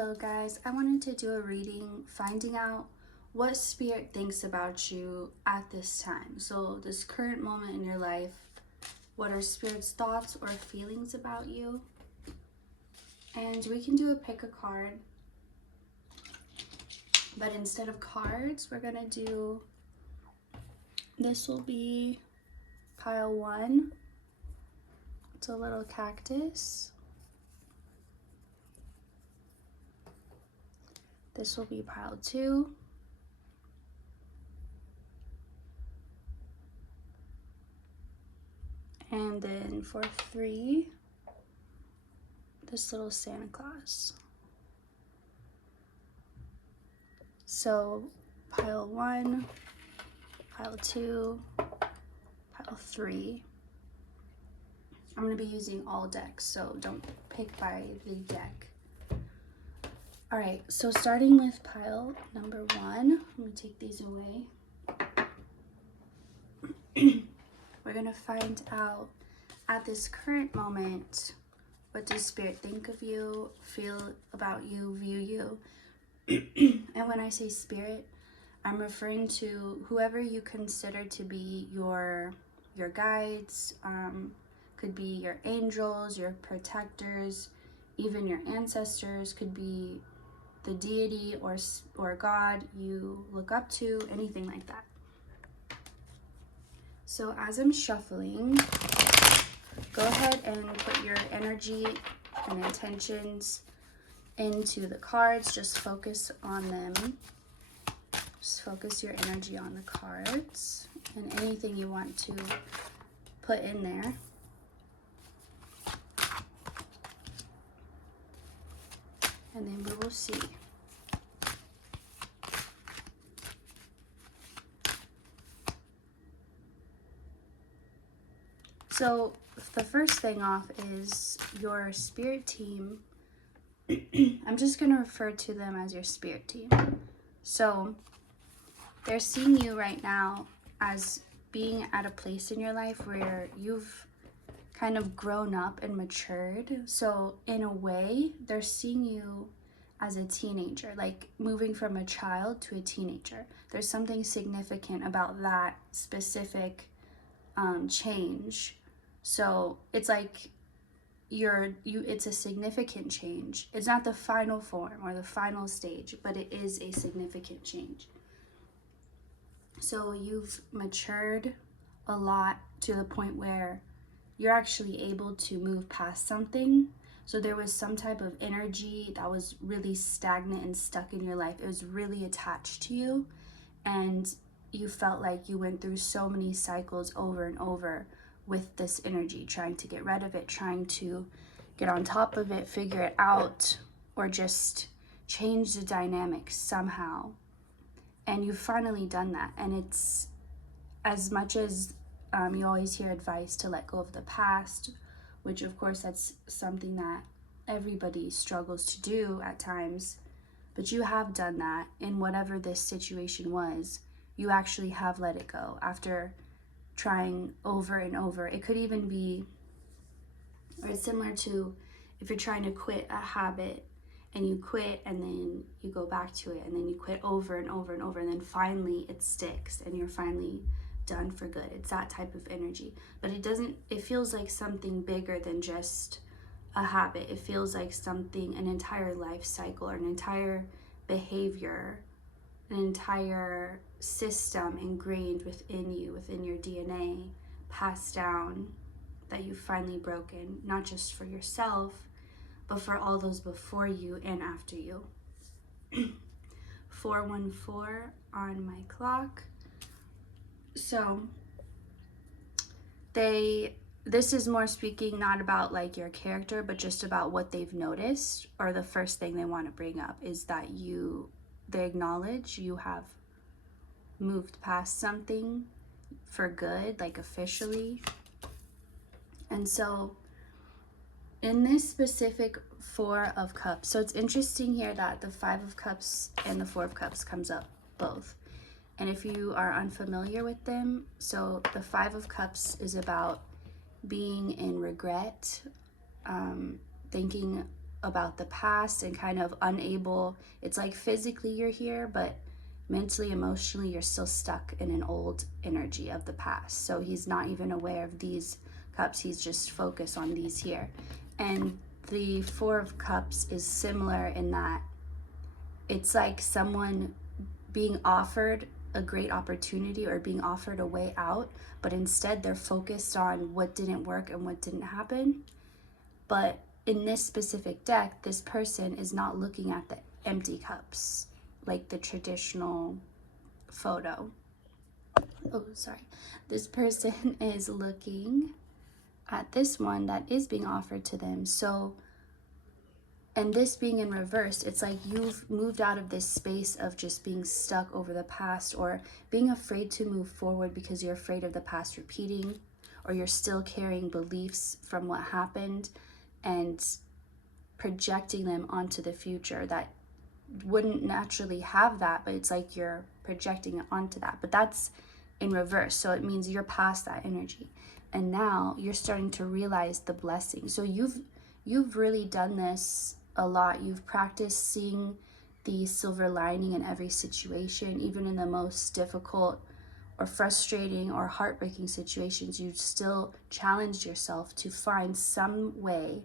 Hello guys, I wanted to do a reading finding out what spirit thinks about you at this time. So this current moment in your life, what are spirit's thoughts or feelings about you? And we can do a pick a card, but instead of cards, we're gonna do, this will be pile 1. It's a little cactus. This will be pile 2. And then for 3, this little Santa Claus. So pile 1, pile 2, pile 3. I'm going to be using all decks, so don't pick by the deck. Alright, so starting with pile number 1, I'm going to take these away. We're going to find out at this current moment, what does spirit think of you, feel about you, view you. And when I say spirit, I'm referring to whoever you consider to be your guides, could be your angels, your protectors, even your ancestors, could be the deity or God you look up to, anything like that. So as I'm shuffling, go ahead and put your energy and intentions into the cards. Just focus on them. Just focus your energy on the cards and anything you want to put in there. And then we will see. So the first thing off is your spirit team. I'm just going to refer to them as your spirit team. So they're seeing you right now as being at a place in your life where you've kind of grown up and matured. So in a way, they're seeing you as a teenager, like moving from a child to a teenager. There's something significant about that specific change. So it's like it's a significant change. It's not the final form or the final stage, but it is a significant change. So you've matured a lot to the point where you're actually able to move past something. So there was some type of energy that was really stagnant and stuck in your life. It was really attached to you, and you felt like you went through so many cycles over and over with this energy, trying to get rid of it, trying to get on top of it, figure it out, or just change the dynamics somehow. And you've finally done that. And it's, as much as you always hear advice to let go of the past, which of course that's something that everybody struggles to do at times, but you have done that in whatever this situation was. You actually have let it go after trying over and over. It could even be, or it's similar to if you're trying to quit a habit and you quit and then you go back to it and then you quit over and over and over and then finally it sticks and you're finally done for good. It's that type of energy. But it feels like something bigger than just a habit. It feels like something, an entire life cycle or an entire behavior, an entire system ingrained within you, within your DNA, passed down, that you've finally broken, not just for yourself, but for all those before you and after you. 414 on my clock. So this is more speaking not about like your character, but just about what they've noticed, or the first thing they want to bring up is that they acknowledge you have moved past something for good, like officially. And so in this specific 4 of Cups, so it's interesting here that the 5 of Cups and the 4 of Cups comes up both. And if you are unfamiliar with them, so the 5 of Cups is about being in regret, thinking about the past and kind of unable. It's like physically you're here, but mentally, emotionally, you're still stuck in an old energy of the past. So he's not even aware of these cups. He's just focused on these here. And the Four of Cups is similar in that it's like someone being offered a great opportunity or being offered a way out, but instead they're focused on what didn't work and what didn't happen. But in this specific deck, this person is not looking at the empty cups like the traditional photo. Oh, sorry. This person is looking at this one that is being offered to them. So, and this being in reverse, it's like you've moved out of this space of just being stuck over the past or being afraid to move forward because you're afraid of the past repeating, or you're still carrying beliefs from what happened and projecting them onto the future that wouldn't naturally have that, but it's like you're projecting it onto that. But that's in reverse, so it means you're past that energy, and now you're starting to realize the blessing. So you've really done this a lot. You've practiced seeing the silver lining in every situation, even in the most difficult or frustrating or heartbreaking situations. You've still challenged yourself to find some way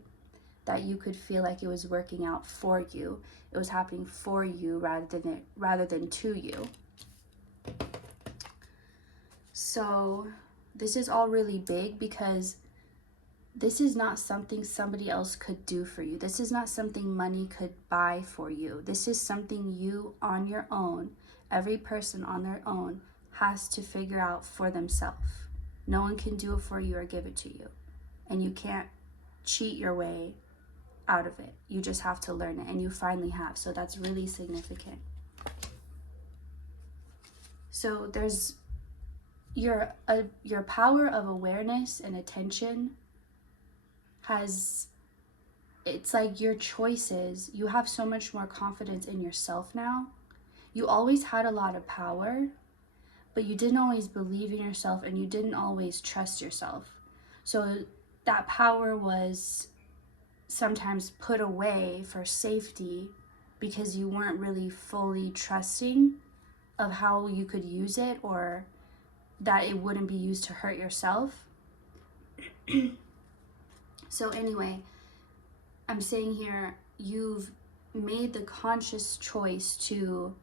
that you could feel like it was working out for you. It was happening for you rather than to you. So this is all really big because this is not something somebody else could do for you. This is not something money could buy for you. This is something you on your own, every person on their own, has to figure out for themselves. No one can do it for you or give it to you. And you can't cheat your way out of it. You just have to learn it, and you finally have. So that's really significant. So there's your power of awareness and attention it's like your choices. You have so much more confidence in yourself now. You always had a lot of power, but you didn't always believe in yourself, and you didn't always trust yourself. So that power was sometimes put away for safety because you weren't really fully trusting of how you could use it, or that it wouldn't be used to hurt yourself. So anyway, I'm saying here, you've made the conscious choice to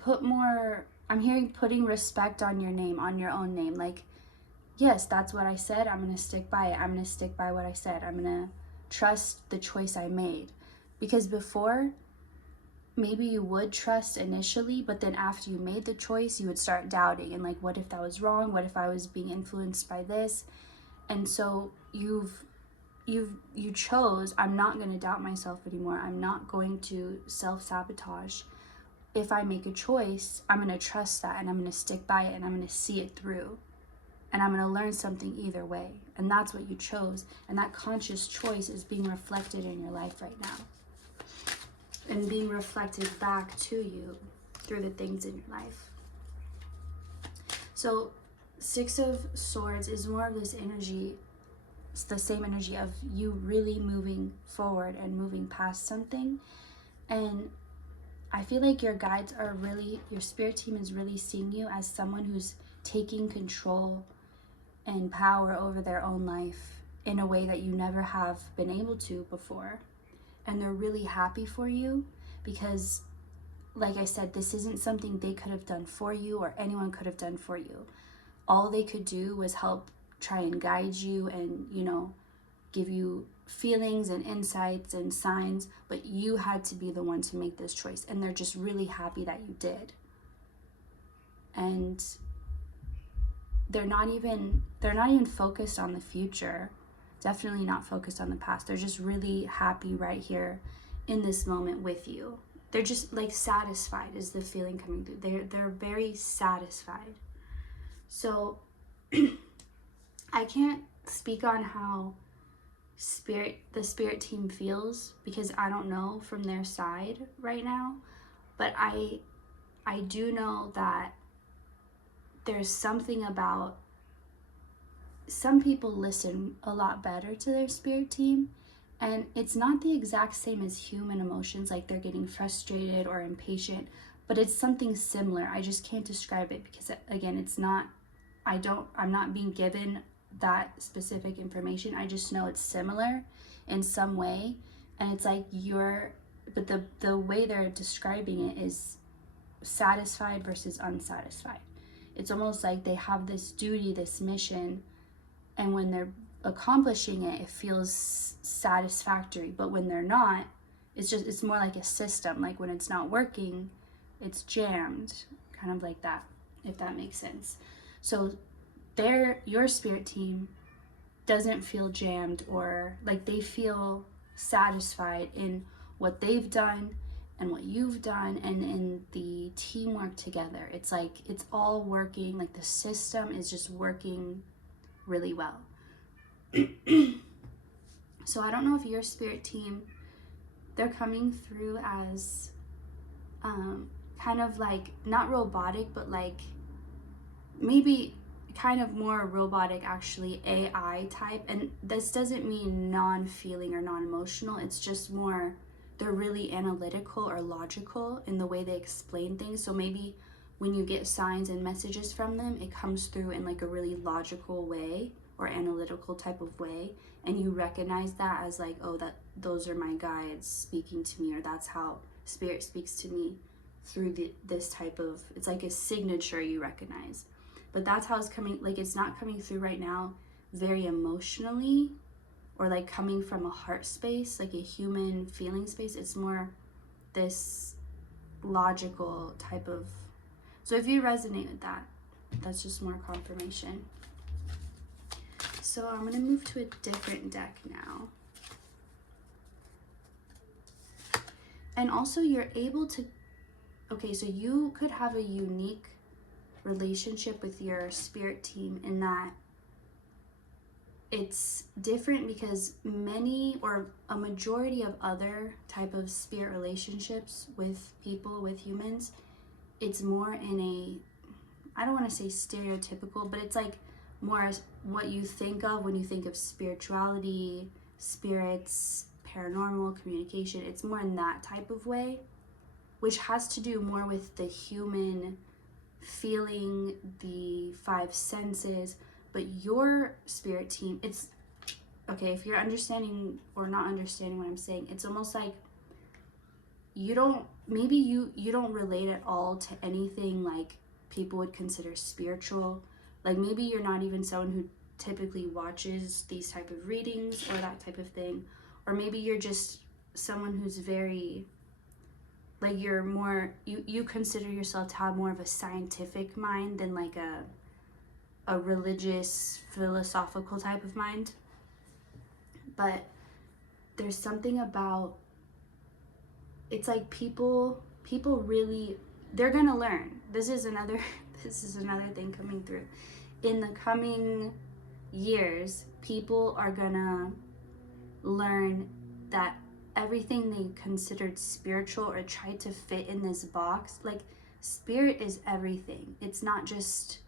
put more, I'm hearing putting respect on your name, on your own name. Like, yes, that's what I said. I'm going to stick by it. I'm going to stick by what I said. I'm going to trust the choice I made. Because before, maybe you would trust initially, but then after you made the choice, you would start doubting and like, what if that was wrong? What if I was being influenced by this? And so you chose, I'm not going to doubt myself anymore. I'm not going to self-sabotage. If I make a choice, I'm going to trust that, and I'm going to stick by it, and I'm going to see it through. And I'm going to learn something either way. And that's what you chose. And that conscious choice is being reflected in your life right now. And being reflected back to you through the things in your life. So Six of Swords is more of this energy. It's the same energy of you really moving forward and moving past something. And I feel like your guides are really, your spirit team is really seeing you as someone who's taking control and power over their own life in a way that you never have been able to before. And they're really happy for you because, like I said, this isn't something they could have done for you or anyone could have done for you. All they could do was help try and guide you and, you know, give you feelings and insights and signs, but you had to be the one to make this choice. And they're just really happy that you did. And they're not even focused on the future. Definitely not focused on the past. They're just really happy right here in this moment with you. They're just like satisfied is the feeling coming through. They're very satisfied. So I can't speak on how the spirit team feels because I don't know from their side right now, but I do know that there's something about some people listen a lot better to their spirit team, And it's not the exact same as human emotions, like they're getting frustrated or impatient, but it's something similar. I just can't describe it because, again, it's not, I'm not being given that specific information. I just know it's similar in some way. And it's like but the way they're describing it is satisfied versus unsatisfied. It's almost like they have this duty, this mission, and when they're accomplishing it, it feels satisfactory. But when they're not, it's more like a system. Like when it's not working, it's jammed, kind of like that, if that makes sense. So your spirit team doesn't feel jammed, or like they feel satisfied in what they've done and what you've done, and in the teamwork together. It's like it's all working, like the system is just working really well. So I don't know if your spirit team, they're coming through as kind of like not robotic, but like maybe kind of more robotic, actually AI type. And this doesn't mean non-feeling or non-emotional. It's just more, they're really analytical or logical in the way they explain things. So maybe when you get signs and messages from them, it comes through in like a really logical way or analytical type of way, and you recognize that as like, oh, those are my guides speaking to me, or that's how spirit speaks to me through this type of, it's like a signature you recognize. But that's how it's coming. Like it's not coming through right now very emotionally or like coming from a heart space, like a human feeling space. It's more this logical type of, so if you resonate with that, that's just more confirmation. So I'm going to move to a different deck now. And also you're able to, okay, so you could have a unique relationship with your spirit team in that it's different, because many or a majority of other type of spirit relationships with people, with humans, it's more in a, I don't want to say stereotypical, but it's like more what you think of when you think of spirituality, spirits, paranormal, communication. It's more in that type of way, which has to do more with the human feeling, the five senses. But your spirit team, it's okay, if you're understanding or not understanding what I'm saying, it's almost like you don't relate at all to anything like people would consider spiritual. Like maybe you're not even someone who typically watches these type of readings or that type of thing, or maybe you're just someone who's very, like you're more, you consider yourself to have more of a scientific mind than like a religious, philosophical type of mind. But there's something about, it's like people really, they're gonna learn. This is another thing coming through. In the coming years, people are gonna learn that everything they considered spiritual or tried to fit in this box, like spirit is everything. It's not just,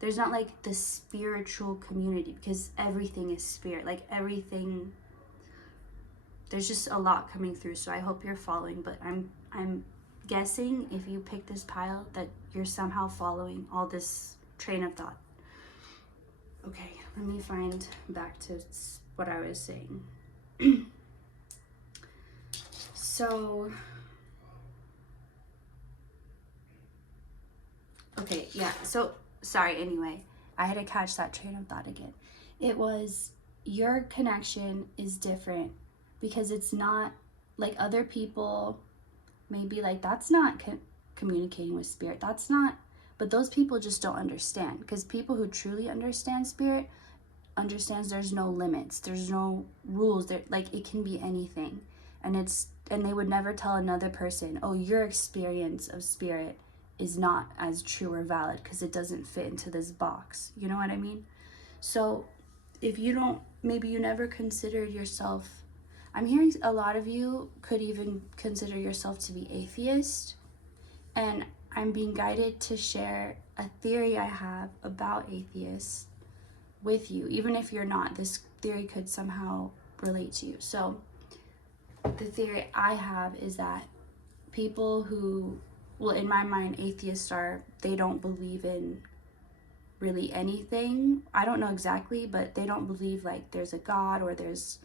there's not like the spiritual community, because everything is spirit, like everything. There's just a lot coming through, so I hope you're following. But I'm guessing if you pick this pile that you're somehow following all this train of thought. Okay, let me find back to what I was saying. So, okay, yeah, so sorry, anyway, I had to catch that train of thought again. It was, your connection is different because it's not like other people may be like, that's not communicating with spirit, that's not, but those people just don't understand, because people who truly understand spirit understands there's no limits, there's no rules, there, like it can be anything, and they would never tell another person, oh, your experience of spirit is not as true or valid because it doesn't fit into this box. You know what I mean? So if you don't, maybe you never considered yourself, I'm hearing a lot of you could even consider yourself to be atheist, and I'm being guided to share a theory I have about atheists with you. Even if you're not, this theory could somehow relate to you. So the theory I have is that people who, well, in my mind, atheists are, they don't believe in really anything. I don't know exactly, but they don't believe like there's a God or there's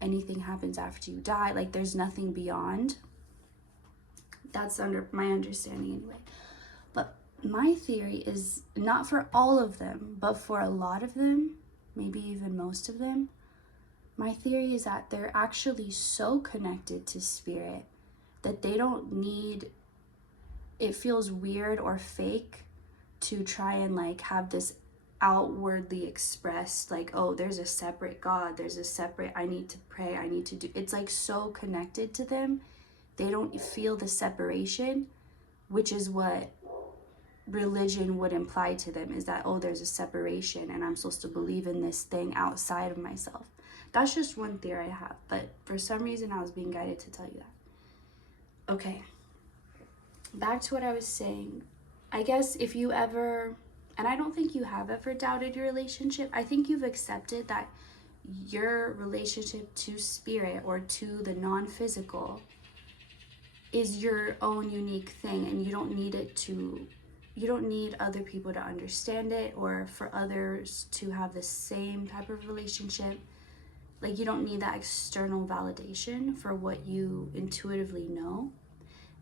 anything happens after you die. Like there's nothing beyond. That's under my understanding anyway. But my theory is not for all of them, but for a lot of them, maybe even most of them. My theory is that they're actually so connected to spirit that they don't need, it feels weird or fake to try and like have this outwardly expressed, like, oh, there's a separate God, there's a separate, I need to pray, I need to do, it's like so connected to them. They don't feel the separation, which is what religion would imply to them, is that, oh, there's a separation and I'm supposed to believe in this thing outside of myself. That's just one theory I have, but for some reason I was being guided to tell you that. Okay, back to what I was saying. I guess if you ever, and I don't think you have ever doubted your relationship, I think you've accepted that your relationship to spirit or to the non-physical is your own unique thing, and you don't need it to, you don't need other people to understand it or for others to have the same type of relationship. Like you don't need that external validation for what you intuitively know.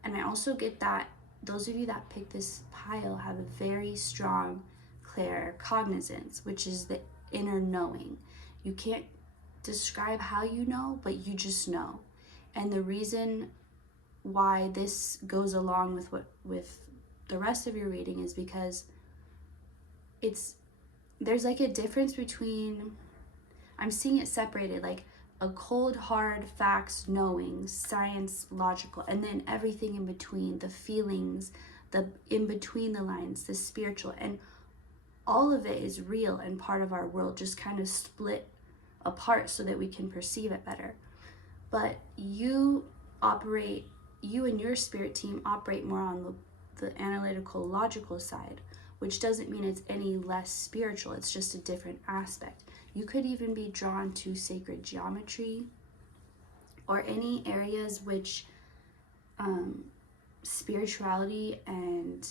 And I also get that those of you that pick this pile have a very strong claircognizance, which is the inner knowing. You can't describe how you know, but you just know. And the reason why this goes along with the rest of your reading is because there's like a difference between, I'm seeing it separated, like a cold hard facts knowing, science, logical, and then everything in between, the feelings, the in between the lines, the spiritual, and all of it is real and part of our world, just kind of split apart so that we can perceive it better. But you and your spirit team operate more on the analytical, logical side, which doesn't mean it's any less spiritual, it's just a different aspect. You could even be drawn to sacred geometry or any areas which spirituality and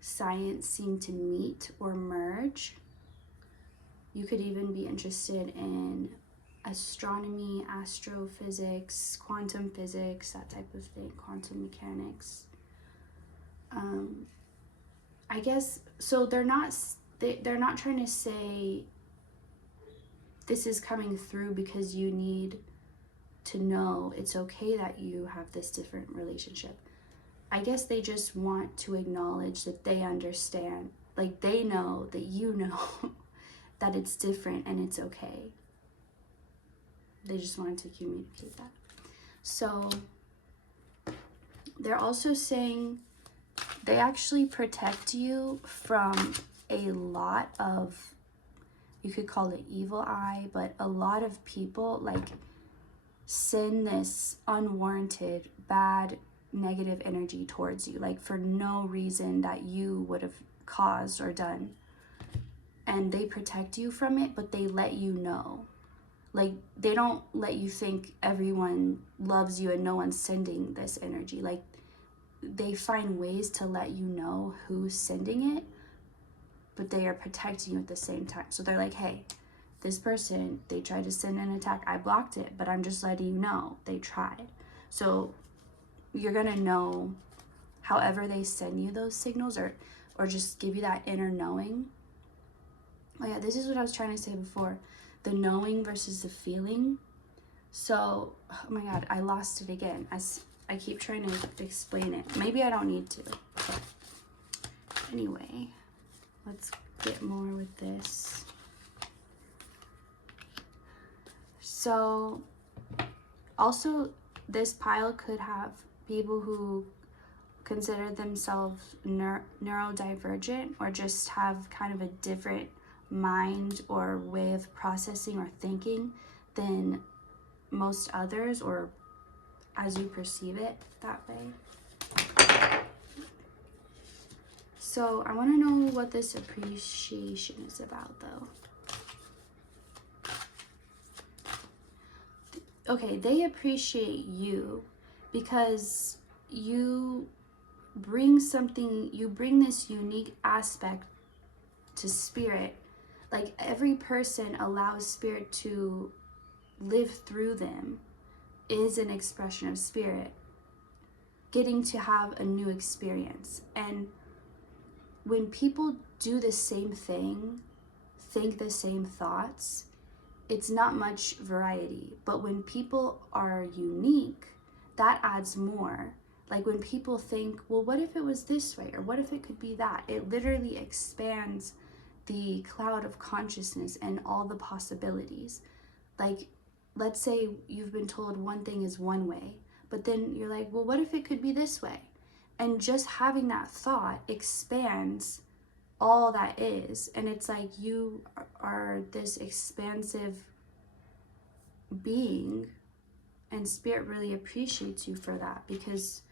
science seem to meet or merge. You could even be interested in astronomy, astrophysics, quantum physics, that type of thing, quantum mechanics. I guess, so they're not trying to say this is coming through because you need to know it's okay that you have this different relationship. I guess they just want to acknowledge that they understand, like they know that you know that it's different and it's okay. They just wanted to communicate that. So they're also saying they actually protect you from a lot of, you could call it evil eye, but a lot of people like send this unwarranted, bad, negative energy towards you, like for no reason that you would have caused or done. And they protect you from it, but they let you know. Like they don't let you think everyone loves you and no one's sending this energy. Like they find ways to let you know who's sending it, but they are protecting you at the same time. So they're like, hey, this person, they tried to send an attack. I blocked it, but I'm just letting you know they tried. So you're gonna know however they send you those signals or just give you that inner knowing. Oh yeah, this is what I was trying to say before. The knowing versus the feeling. So, oh my God, I lost it again. I keep trying to explain it. Maybe I don't need to. Anyway, let's get more with this. So, also, this pile could have people who consider themselves neurodivergent or just have kind of a different mind or way of processing or thinking than most others, or as you perceive it that way. So I want to know what this appreciation is about, though. okay, they appreciate you because you bring something, you bring this unique aspect to spirit. Like every person allows spirit to live through them is an expression of spirit getting to have a new experience. And when people do the same thing, think the same thoughts, it's not much variety. But when people are unique, that adds more. Like when people think, well, what if it was this way? Or what if it could be that? It literally expands the cloud of consciousness and all the possibilities. Like, let's say you've been told one thing is one way, but then you're like, well, what if it could be this way? And just having that thought expands all that is. And it's like you are this expansive being, and spirit really appreciates you for that, because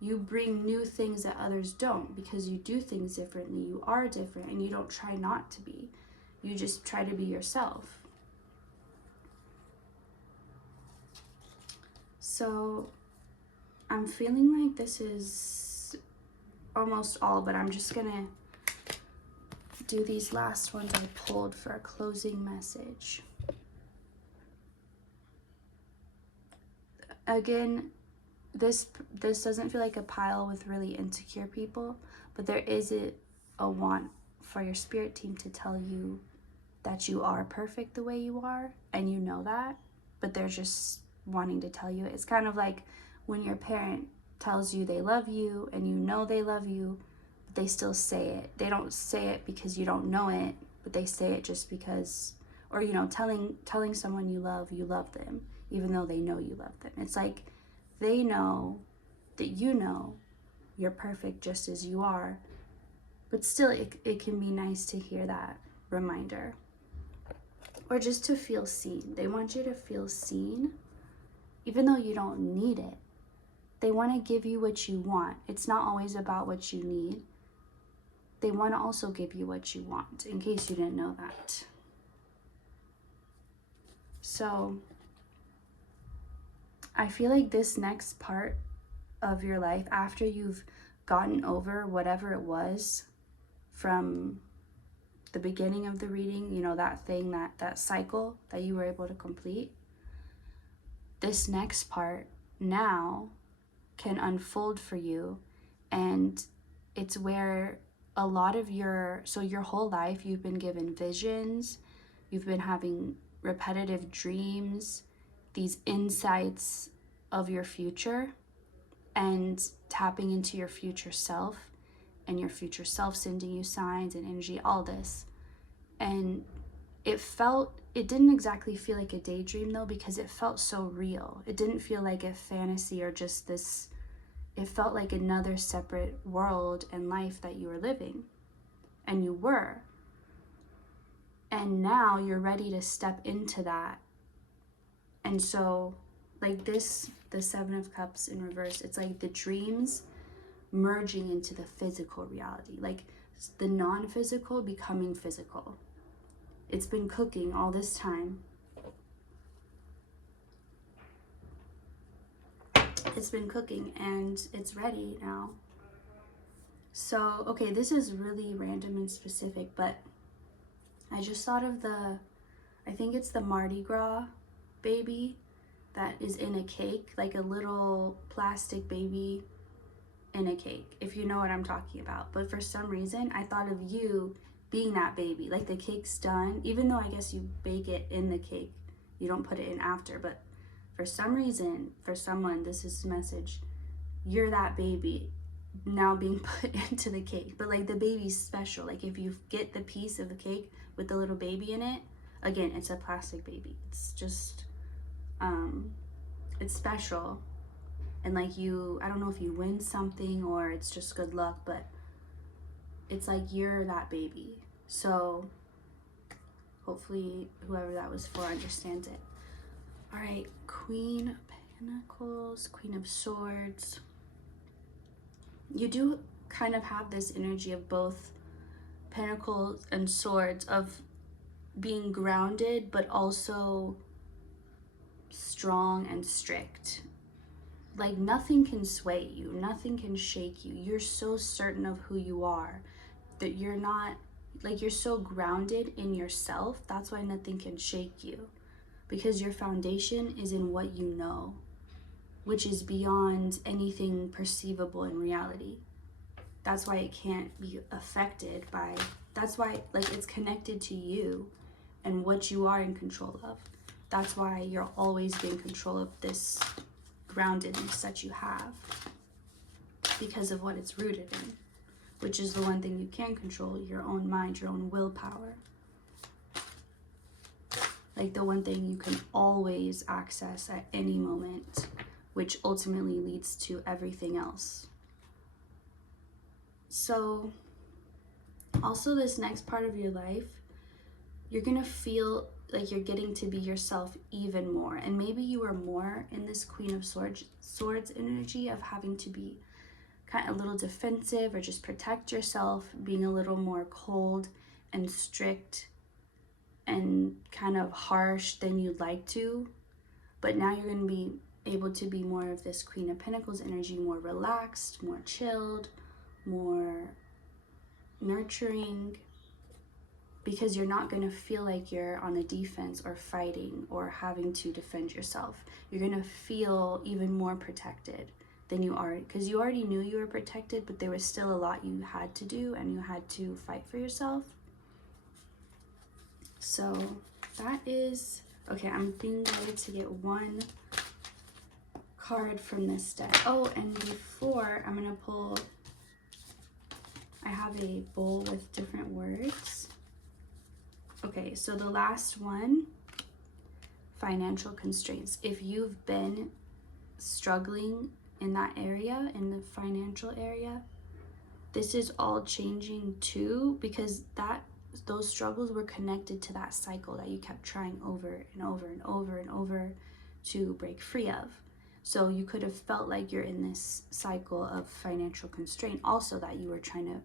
you bring new things that others don't, because you do things differently. You are different, and you don't try not to be. You just try to be yourself. So I'm feeling like this is almost all, but I'm just gonna do these last ones I pulled for a closing message. Again, this doesn't feel like a pile with really insecure people, but there is a want for your spirit team to tell you that you are perfect the way you are, and you know that, but they're just wanting to tell you. It's kind of like when your parent tells you they love you and you know they love you, but they still say it. They don't say it because you don't know it, but they say it just because, or you know, telling someone you love them even though they know you love them. It's like they know that you know you're perfect just as you are, but still it can be nice to hear that reminder, or just to feel seen. They want you to feel seen even though you don't need it. They want to give you what you want. It's not always about what you need. They want to also give you what you want, in case you didn't know that. So I feel like this next part of your life, after you've gotten over whatever it was from the beginning of the reading, you know, that thing, that cycle that you were able to complete, this next part now can unfold for you. And it's where a lot of your whole life you've been given visions, you've been having repetitive dreams, these insights of your future, and tapping into your future self, and your future self sending you signs and energy, all this. And it didn't exactly feel like a daydream though, because it felt so real. It didn't feel like a fantasy or just this, it felt like another separate world and life that you were living, and you were. And now you're ready to step into that. And so like this, the Seven of Cups in reverse, it's like the dreams merging into the physical reality, like the non-physical becoming physical. It's been cooking all this time. It's been cooking and it's ready now. So, okay, this is really random and specific, but I just thought of I think it's the Mardi Gras baby that is in a cake, like a little plastic baby in a cake, if you know what I'm talking about. But for some reason, I thought of you being that baby. Like the cake's done, even though I guess you bake it in the cake, you don't put it in after, but for some reason, for someone, this is a message, you're that baby now being put into the cake. But like the baby's special. Like if you get the piece of the cake with the little baby in it, again, it's a plastic baby. It's just, it's special. And like I don't know if you win something or it's just good luck, but it's like you're that baby. So hopefully whoever that was for understands it. All right, Queen of Pentacles, Queen of Swords. You do kind of have this energy of both Pentacles and Swords, of being grounded, but also strong and strict. Like nothing can sway you, nothing can shake you. You're so certain of who you are that you're not, like you're so grounded in yourself. That's why nothing can shake you, because your foundation is in what you know, which is beyond anything perceivable in reality. That's why it can't be affected by, that's why like it's connected to you and what you are in control of. That's why you're always in control of this groundedness that you have, because of what it's rooted in, which is the one thing you can control, your own mind, your own willpower. Like the one thing you can always access at any moment, which ultimately leads to everything else. So also this next part of your life, you're gonna feel like you're getting to be yourself even more. And maybe you are more in this Queen of Swords energy of having to be kind of a little defensive or just protect yourself, being a little more cold and strict and kind of harsh than you'd like to. But now you're going to be able to be more of this Queen of Pentacles energy, more relaxed, more chilled, more nurturing, because you're not going to feel like you're on the defense or fighting or having to defend yourself. You're going to feel even more protected than you are, because you already knew you were protected, but there was still a lot you had to do and you had to fight for yourself. So that is, okay, I'm being ready to get one card from this deck. Oh, and before I'm going to pull, I have a bowl with different words. Okay, so the last one, financial constraints. If you've been struggling in that area, in the financial area, this is all changing too, because those struggles were connected to that cycle that you kept trying over and over and over and over to break free of. So you could have felt like you're in this cycle of financial constraint also that you were trying to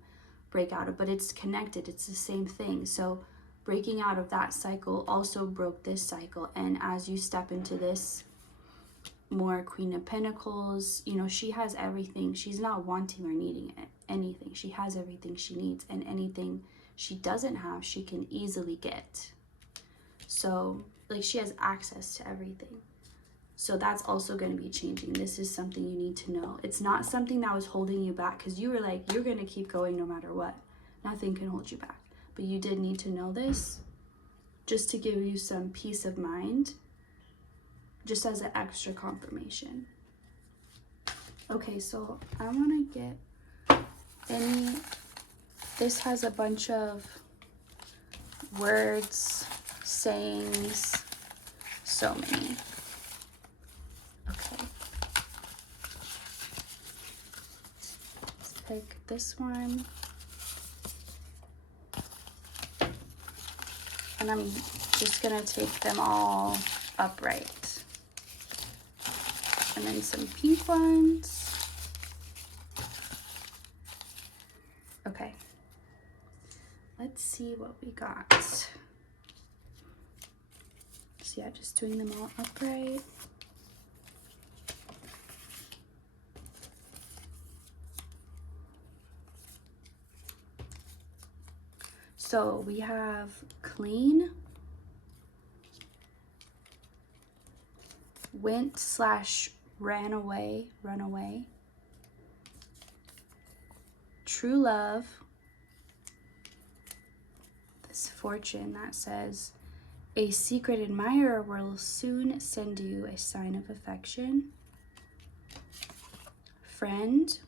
break out of, but it's connected, it's the same thing. So breaking out of that cycle also broke this cycle. And as you step into this more Queen of Pentacles, you know, she has everything. She's not wanting or needing anything. She has everything she needs, and anything she doesn't have, she can easily get. So like she has access to everything. So that's also going to be changing. This is something you need to know. It's not something that was holding you back, because you were like, you're going to keep going no matter what. Nothing can hold you back. But you did need to know this just to give you some peace of mind, just as an extra confirmation. Okay, so I want to get this has a bunch of words, sayings, so many. Okay. Let's pick this one. And I'm just gonna take them all upright. And then some pink ones. Okay. Let's see what we got. So yeah, just doing them all upright. So we have clean, went/ran away, run away, true love, this fortune that says, a secret admirer will soon send you a sign of affection, friend,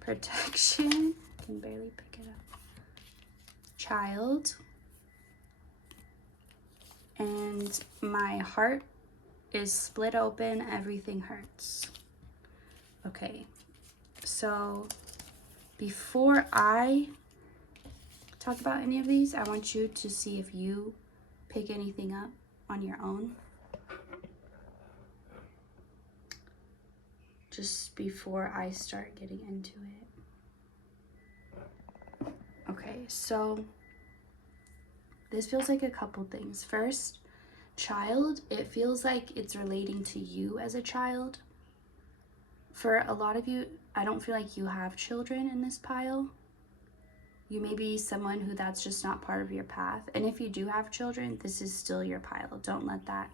protection, I can barely pick it up, child, and my heart is split open, everything hurts. Okay, so before I talk about any of these, I want you to see if you pick anything up on your own. Just before I start getting into it. Okay, so this feels like a couple things. First, child, it feels like it's relating to you as a child. For a lot of you, I don't feel like you have children in this pile. You may be someone who that's just not part of your path. And if you do have children, this is still your pile. Don't let that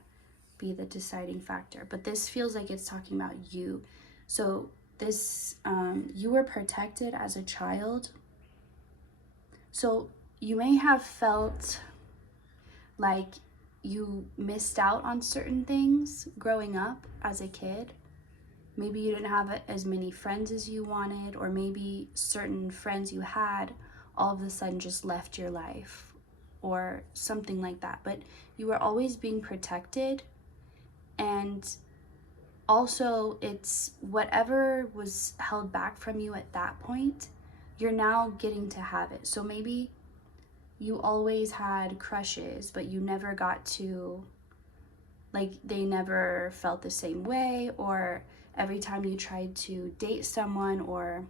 be the deciding factor. But this feels like it's talking about you. So this, you were protected as a child. So you may have felt like you missed out on certain things growing up as a kid. Maybe you didn't have as many friends as you wanted, or maybe certain friends you had all of a sudden just left your life or something like that. But you were always being protected, and also it's whatever was held back from you at that point, you're now getting to have it. So maybe you always had crushes, but you never got to, like, they never felt the same way, or every time you tried to date someone or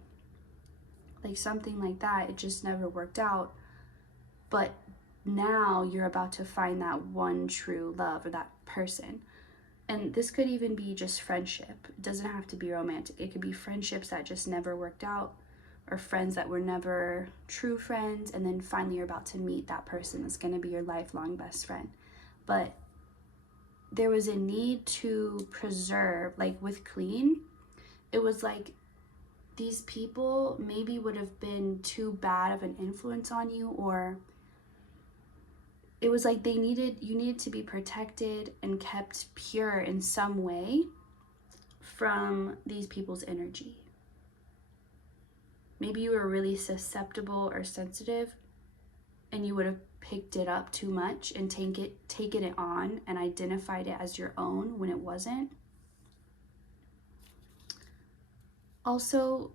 like something like that, it just never worked out. But now you're about to find that one true love, or that person. And this could even be just friendship. It doesn't have to be romantic. It could be friendships that just never worked out, or friends that were never true friends, and then finally you're about to meet that person that's going to be your lifelong best friend. But there was a need to preserve, like with clean, it was like these people maybe would have been too bad of an influence on you, or it was like you needed to be protected and kept pure in some way from these people's energy. Maybe you were really susceptible or sensitive, and you would have picked it up too much and taken it on and identified it as your own when it wasn't. Also,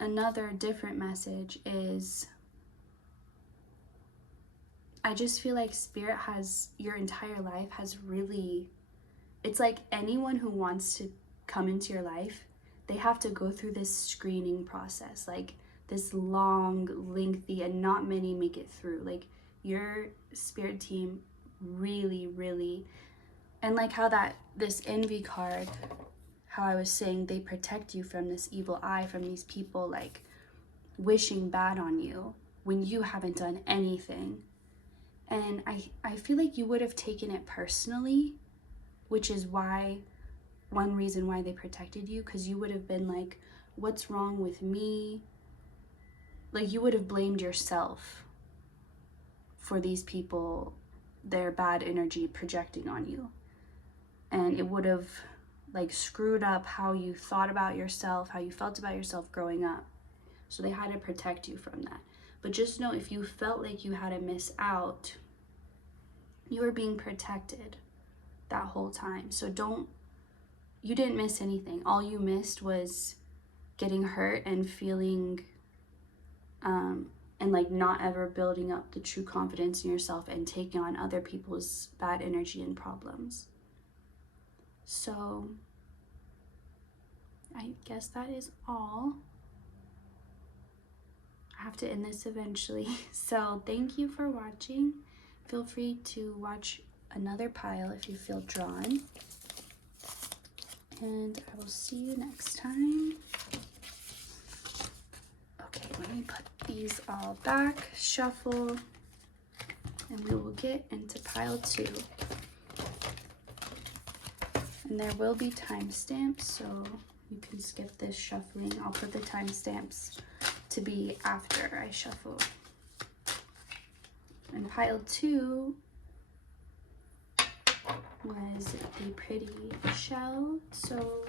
another different message is, I just feel like Spirit has, your entire life has really, it's like anyone who wants to come into your life, they have to go through this screening process, like this long, lengthy, and not many make it through. Like your Spirit team really, and like how this envy card, how I was saying they protect you from this evil eye, from these people like wishing bad on you when you haven't done anything. And I feel like you would have taken it personally, which is why, one reason why they protected you, because you would have been like, what's wrong with me? Like you would have blamed yourself for these people, their bad energy projecting on you. And it would have like screwed up how you thought about yourself, how you felt about yourself growing up. So they had to protect you from that. But just know, if you felt like you had to miss out, you were being protected that whole time. So you didn't miss anything. All you missed was getting hurt and feeling, and like not ever building up the true confidence in yourself and taking on other people's bad energy and problems. So I guess that is all. I have to end this eventually. So thank you for watching. Feel free to watch another pile if you feel drawn. And I will see you next time. Okay, let me put these all back, shuffle, and we will get into pile 2. And there will be timestamps, so you can skip this shuffling. I'll put the timestamps to be after I shuffle. And pile 2 was the pretty shell. So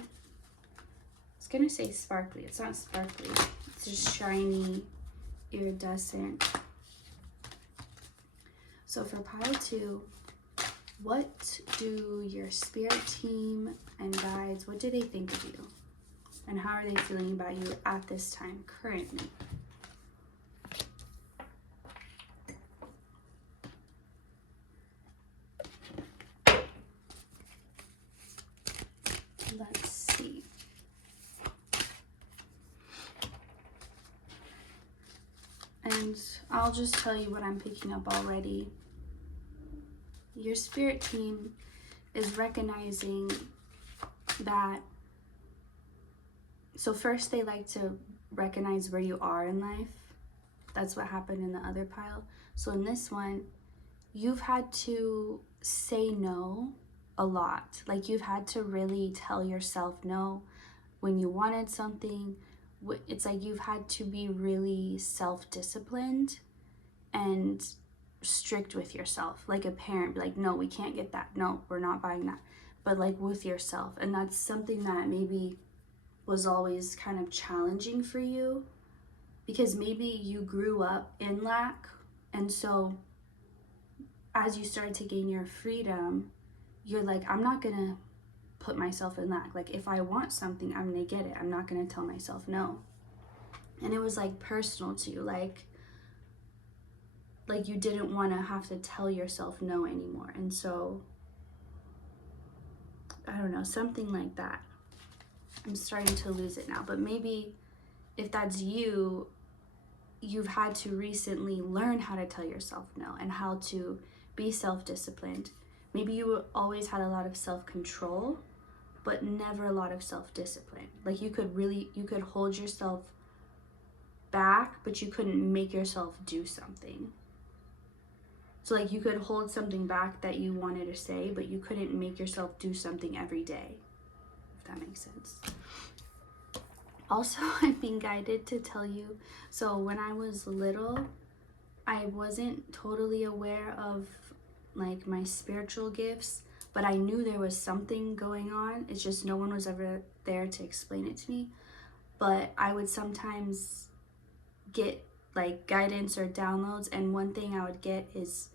it's gonna say sparkly. It's not sparkly. It's just shiny, iridescent. So for pile 2, what do your spirit team and guides, what do they think of you? And how are they feeling about you at this time currently? Let's see. And I'll just tell you what I'm picking up already. Your spirit team is recognizing that. So first they like to recognize where you are in life. That's what happened in the other pile. So in this one, you've had to say no a lot. Like you've had to really tell yourself no when you wanted something. It's like you've had to be really self-disciplined and strict with yourself, like a parent, be like, no, we can't get that, no, we're not buying that, but like with yourself. And that's something that maybe was always kind of challenging for you, because maybe you grew up in lack, and so as you started to gain your freedom, you're like, I'm not gonna put myself in lack. Like if I want something, I'm gonna get it. I'm not gonna tell myself no. And it was like personal to you, like you didn't want to have to tell yourself no anymore. And so I don't know, something like that. I'm starting to lose it now, but maybe if that's you, you've had to recently learn how to tell yourself no and how to be self-disciplined. Maybe you always had a lot of self-control, but never a lot of self-discipline. Like you could hold yourself back, but you couldn't make yourself do something. So like you could hold something back that you wanted to say, but you couldn't make yourself do something every day, if that makes sense. Also, I'm being guided to tell you, so when I was little, I wasn't totally aware of like my spiritual gifts, but I knew there was something going on. It's just no one was ever there to explain it to me. But I would sometimes get like guidance or downloads, and one thing I would get is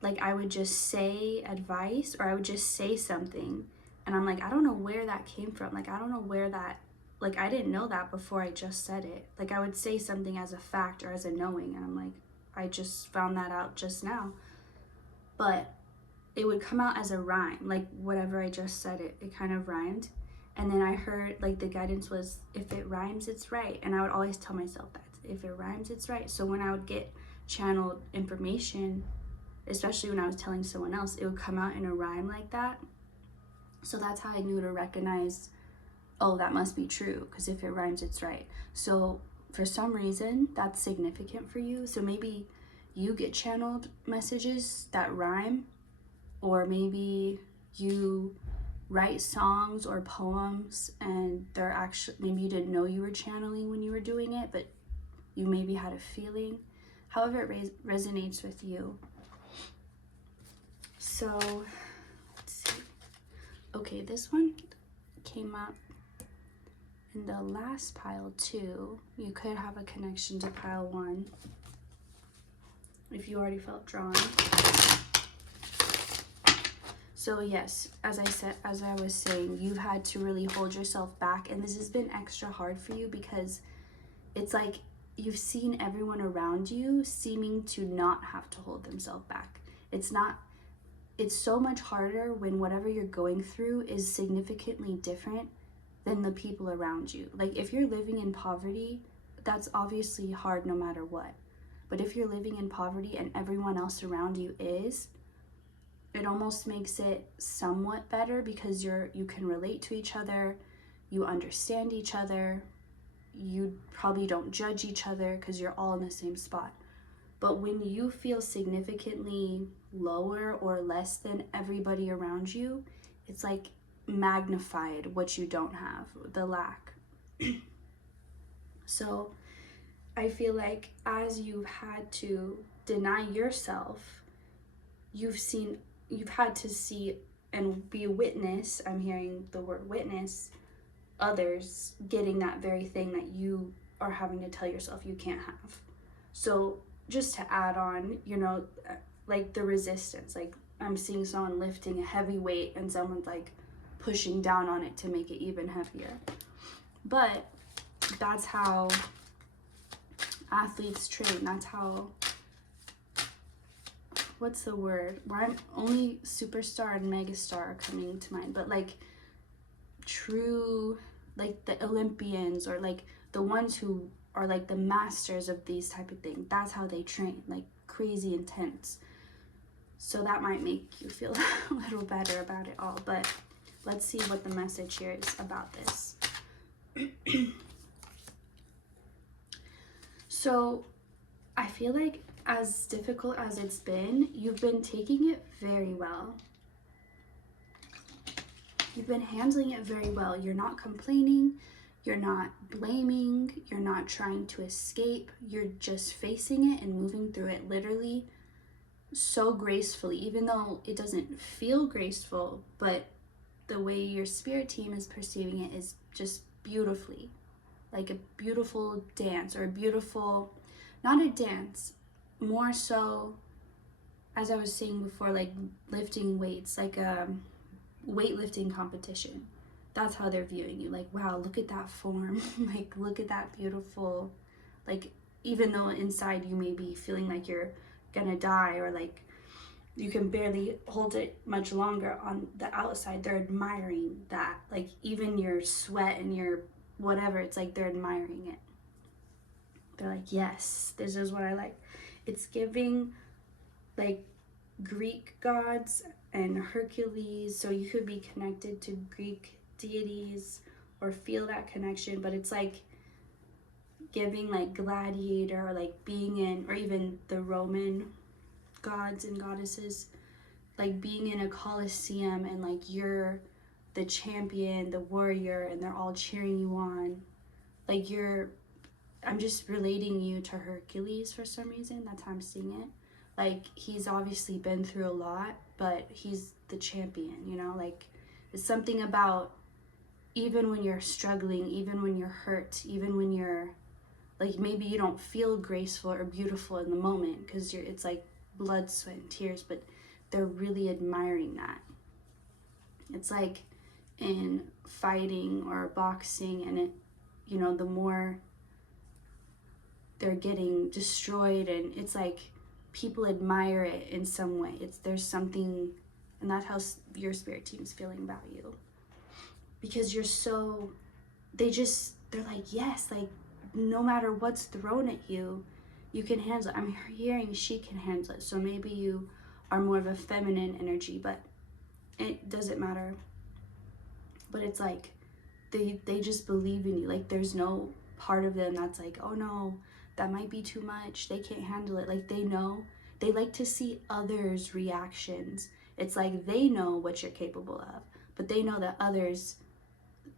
like I would just say advice, or I would just say something, and I'm like, I don't know where that came from. Like I don't know where that, like I didn't know that before I just said it. Like I would say something as a fact or as a knowing, and I'm like, I just found that out just now. But it would come out as a rhyme, like whatever I just said, it kind of rhymed. And then I heard like the guidance was, if it rhymes, it's right. And I would always tell myself that, if it rhymes, it's right. So when I would get channeled information, especially when I was telling someone else, it would come out in a rhyme like that. So that's how I knew to recognize, oh, that must be true, because if it rhymes, it's right. So for some reason, that's significant for you. So maybe you get channeled messages that rhyme, or maybe you write songs or poems and they're actually, maybe you didn't know you were channeling when you were doing it, but you maybe had a feeling. However it resonates with you. So let's see. Okay, this one came up in the last pile too. You could have a connection to pile 1 if you already felt drawn. So yes, as I was saying, you've had to really hold yourself back, and this has been extra hard for you because it's like you've seen everyone around you seeming to not have to hold themselves back. It's so much harder when whatever you're going through is significantly different than the people around you. Like if you're living in poverty, that's obviously hard no matter what. But if you're living in poverty and everyone else around you is, it almost makes it somewhat better because you can relate to each other, you understand each other, you probably don't judge each other because you're all in the same spot. But when you feel significantly lower or less than everybody around you, it's like magnified what you don't have, the lack. So I feel like as you've had to deny yourself, you've had to see and be a witness, I'm hearing the word witness, others getting that very thing that you are having to tell yourself you can't have. So just to add on, like the resistance, like I'm seeing someone lifting a heavy weight and someone's like pushing down on it to make it even heavier. But that's how athletes train. That's how, what's the word? Where I'm only superstar and megastar are coming to mind, but like true, like the Olympians or like the ones who are like the masters of these type of things, that's how they train, like crazy intense. So that might make you feel a little better about it all. But let's see what the message here is about this. So I feel like as difficult as it's been, you've been taking it very well. You've been handling it very well. You're not complaining. You're not blaming. You're not trying to escape. You're just facing it and moving through it literally so gracefully, even though it doesn't feel graceful, but the way your spirit team is perceiving it is just beautifully, like a beautiful dance, or a beautiful, not a dance, more so, as I was saying before, like lifting weights, like a weightlifting competition. That's how they're viewing you. Like, wow, look at that form. Like, look at that beautiful, like, even though inside you may be feeling like you're gonna die, or like you can barely hold it much longer on the outside, they're admiring that. Like, even your sweat and your whatever, it's like they're admiring it. They're like, yes, this is what I like. It's giving like Greek gods and Hercules, so you could be connected to Greek deities or feel that connection, but it's like giving like gladiator, or like being in, or even the Roman gods and goddesses, like being in a coliseum and like you're the champion, the warrior, and they're all cheering you on. Like I'm just relating you to Hercules for some reason. That's how I'm seeing it. Like, he's obviously been through a lot, but he's the champion, you know? Like, it's something about even when you're struggling, even when you're hurt, even when you're like, maybe you don't feel graceful or beautiful in the moment because it's like blood, sweat, and tears, but they're really admiring that. It's like in fighting or boxing, and it, you know, the more they're getting destroyed, and it's like people admire it in some way. There's something, and that's how your spirit team's feeling about you, because you're so, they're like, yes, like no matter what's thrown at you, you can handle it. I'm hearing she can handle it. So maybe you are more of a feminine energy, but it doesn't matter. But it's like they just believe in you. Like, there's no part of them that's like, oh no, that might be too much, they can't handle it. Like, they know, they like to see others' reactions. It's like they know what you're capable of, but they know that others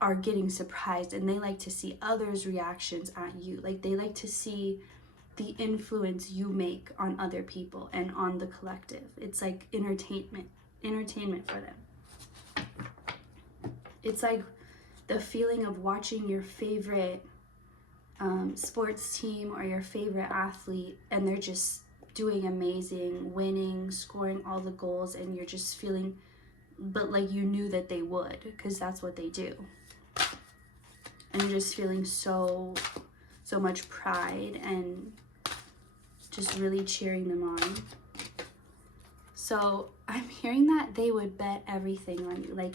are getting surprised, and they like to see others' reactions at you. Like, they like to see the influence you make on other people and on the collective. It's like entertainment for them. It's like the feeling of watching your favorite sports team or your favorite athlete, and they're just doing amazing, winning, scoring all the goals, and you're just feeling, but like you knew that they would, because that's what they do. And you're just feeling so much pride and just really cheering them on. So I'm hearing that they would bet everything on you. Like,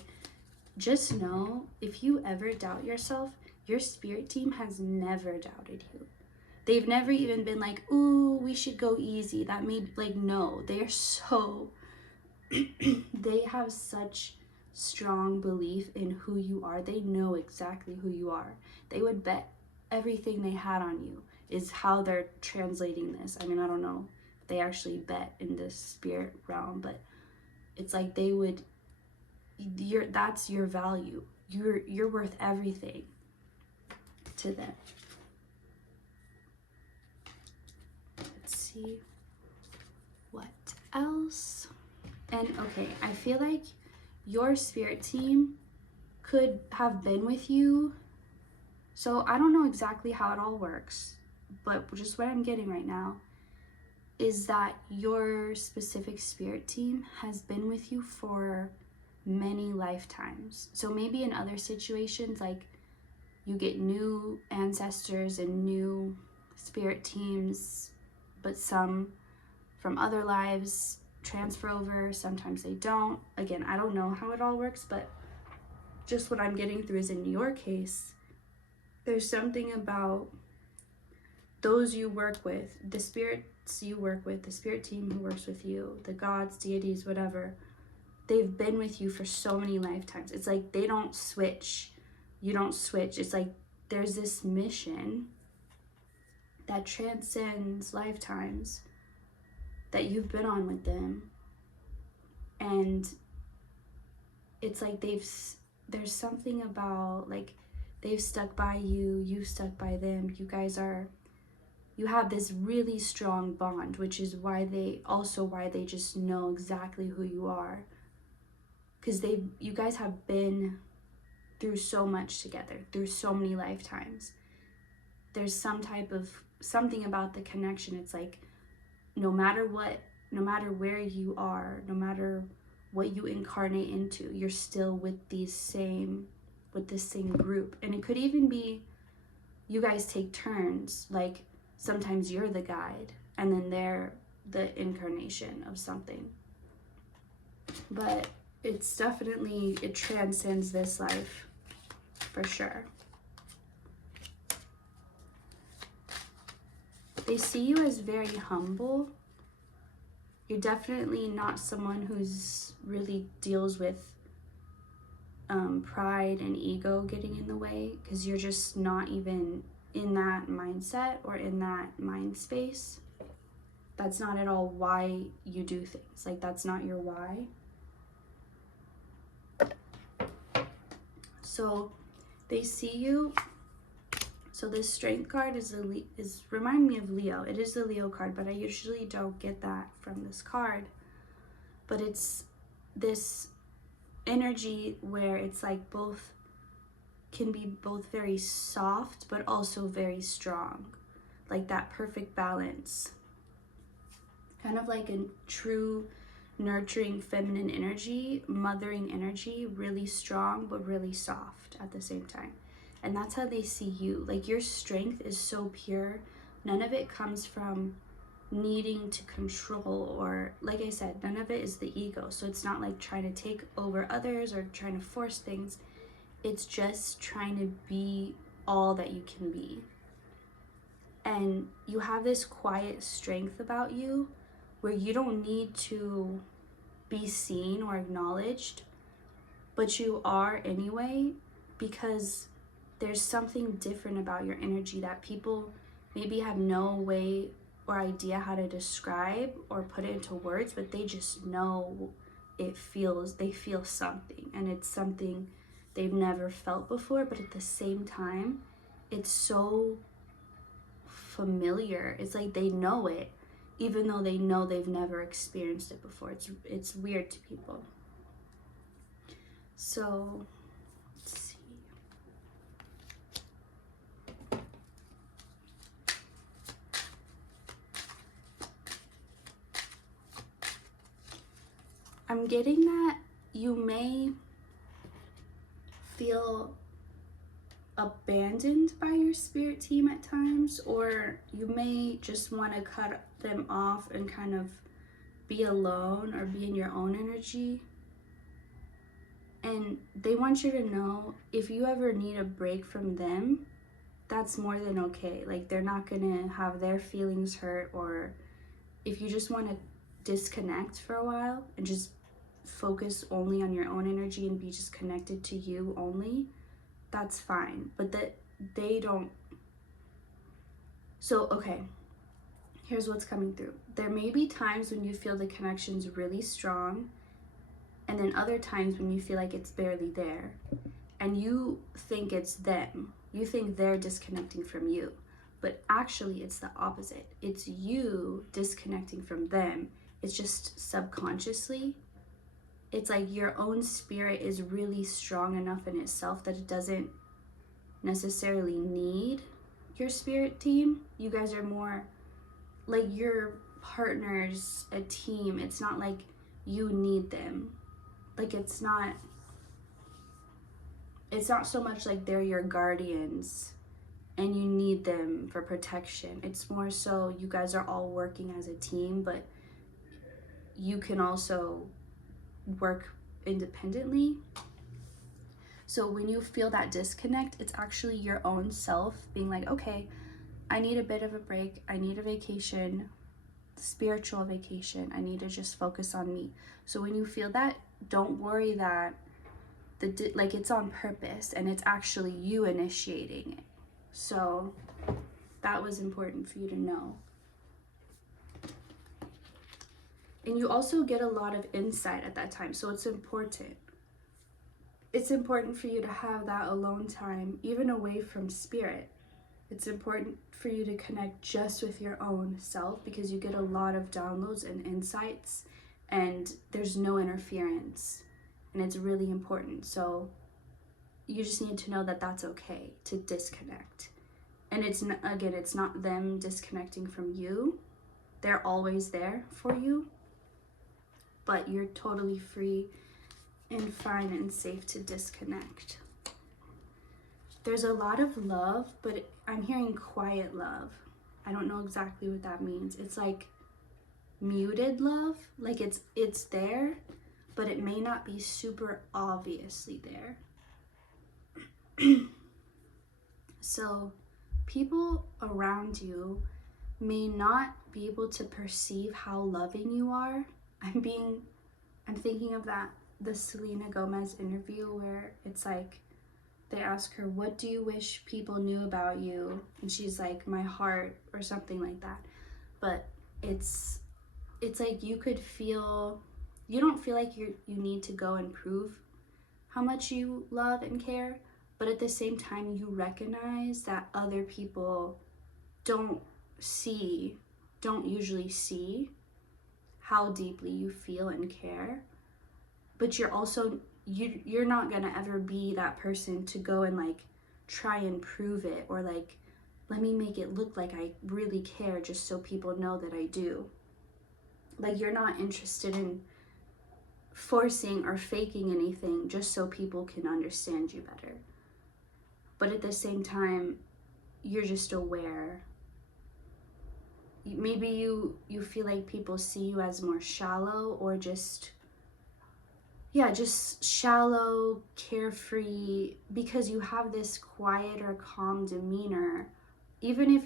just know, if you ever doubt yourself, your spirit team has never doubted you. They've never even been like, ooh, we should go easy. That may, like, no, they are so, they have such strong belief in who you are. They know exactly who you are. They would bet everything they had on you, is how they're translating this. I mean, I don't know if they actually bet in this spirit realm, but it's like they would, that's your value. You're worth everything to them. Let's see what else. And okay, I feel like your spirit team could have been with you. So I don't know exactly how it all works, but just what I'm getting right now is that your specific spirit team has been with you for many lifetimes. So maybe in other situations, like, you get new ancestors and new spirit teams, but some from other lives transfer over, sometimes they don't. Again, I don't know how it all works, but just what I'm getting through is, in your case, there's something about those you work with, the spirit spirits you work with, the spirit team who works with you, the gods, deities, whatever, they've been with you for so many lifetimes. It's like they don't switch. You don't switch. It's like there's this mission that transcends lifetimes that you've been on with them. And it's like there's something about, like, they've stuck by you, you've stuck by them. You have this really strong bond, which is why they just know exactly who you are. Because you guys have been through so much together, through so many lifetimes. There's something about the connection. It's like, no matter where you are, no matter what you incarnate into, you're still with this same group. And it could even be you guys take turns, like sometimes you're the guide and then they're the incarnation of something. But it's definitely, it transcends this life for sure. They see you as very humble. You're definitely not someone who's really deals with pride and ego getting in the way, because you're just not even in that mindset or in that mind space. That's not at all why you do things. Like, that's not your why. So they see you. So this strength card is remind me of Leo. It is the Leo card, but I usually don't get that from this card. But it's this energy where it's like can be both very soft but also very strong, like that perfect balance, kind of like a true nurturing feminine energy, mothering energy, really strong but really soft at the same time. And that's how they see you. Like, your strength is so pure. None of it comes from needing to control, or, like I said, none of it is the ego. So it's not like trying to take over others or trying to force things. It's just trying to be all that you can be. And you have this quiet strength about you where you don't need to be seen or acknowledged, but you are anyway, because there's something different about your energy that people maybe have no way or idea how to describe or put it into words, but they just know they feel something, and it's something they've never felt before, but at the same time, it's so familiar. It's like they know it, even though they know they've never experienced it before. It's weird to people. So let's see. I'm getting that you may feel abandoned by your spirit team at times, or you may just want to cut them off and kind of be alone or be in your own energy. And they want you to know, if you ever need a break from them, that's more than okay. Like, they're not gonna have their feelings hurt, or if you just want to disconnect for a while and just focus only on your own energy and be just connected to you only, that's fine. But that they don't. So, okay, here's what's coming through. There may be times when you feel the connection's really strong, and then other times when you feel like it's barely there, and you think it's them. You think they're disconnecting from you, but actually it's the opposite. It's you disconnecting from them. It's just subconsciously. It's like your own spirit is really strong enough in itself that it doesn't necessarily need your spirit team. You guys are more like your partners, a team. It's not like you need them. Like, it's not so much like they're your guardians and you need them for protection. It's more so you guys are all working as a team, but you can also work independently. So when you feel that disconnect, it's actually your own self being like, okay, I need a bit of a break, I need a vacation, spiritual vacation. I need to just focus on me. So when you feel that, don't worry that like it's on purpose and it's actually you initiating it. So that was important for you to know. And you also get a lot of insight at that time, so it's important. It's important for you to have that alone time, even away from spirit. It's important for you to connect just with your own self, because you get a lot of downloads and insights, and there's no interference, and it's really important. So you just need to know that that's okay to disconnect. And it's not, again, it's not them disconnecting from you. They're always there for you, but you're totally free and fine and safe to disconnect. There's a lot of love, but I'm hearing quiet love. I don't know exactly what that means. It's like muted love, like it's there, but it may not be super obviously there. So people around you may not be able to perceive how loving you are. I'm thinking of the Selena Gomez interview where it's like they ask her, what do you wish people knew about you? And she's like, my heart, or something like that. But it's like you don't feel like you need to go and prove how much you love and care, but at the same time you recognize that other people don't usually see how deeply you feel and care. But you're also, you're not gonna ever be that person to go and like try and prove it, or like, let me make it look like I really care just so people know that I do. Like, you're not interested in forcing or faking anything just so people can understand you better. But at the same time, you're just aware. Maybe you feel like people see you as more shallow, or just shallow, carefree, because you have this quiet or calm demeanor. Even if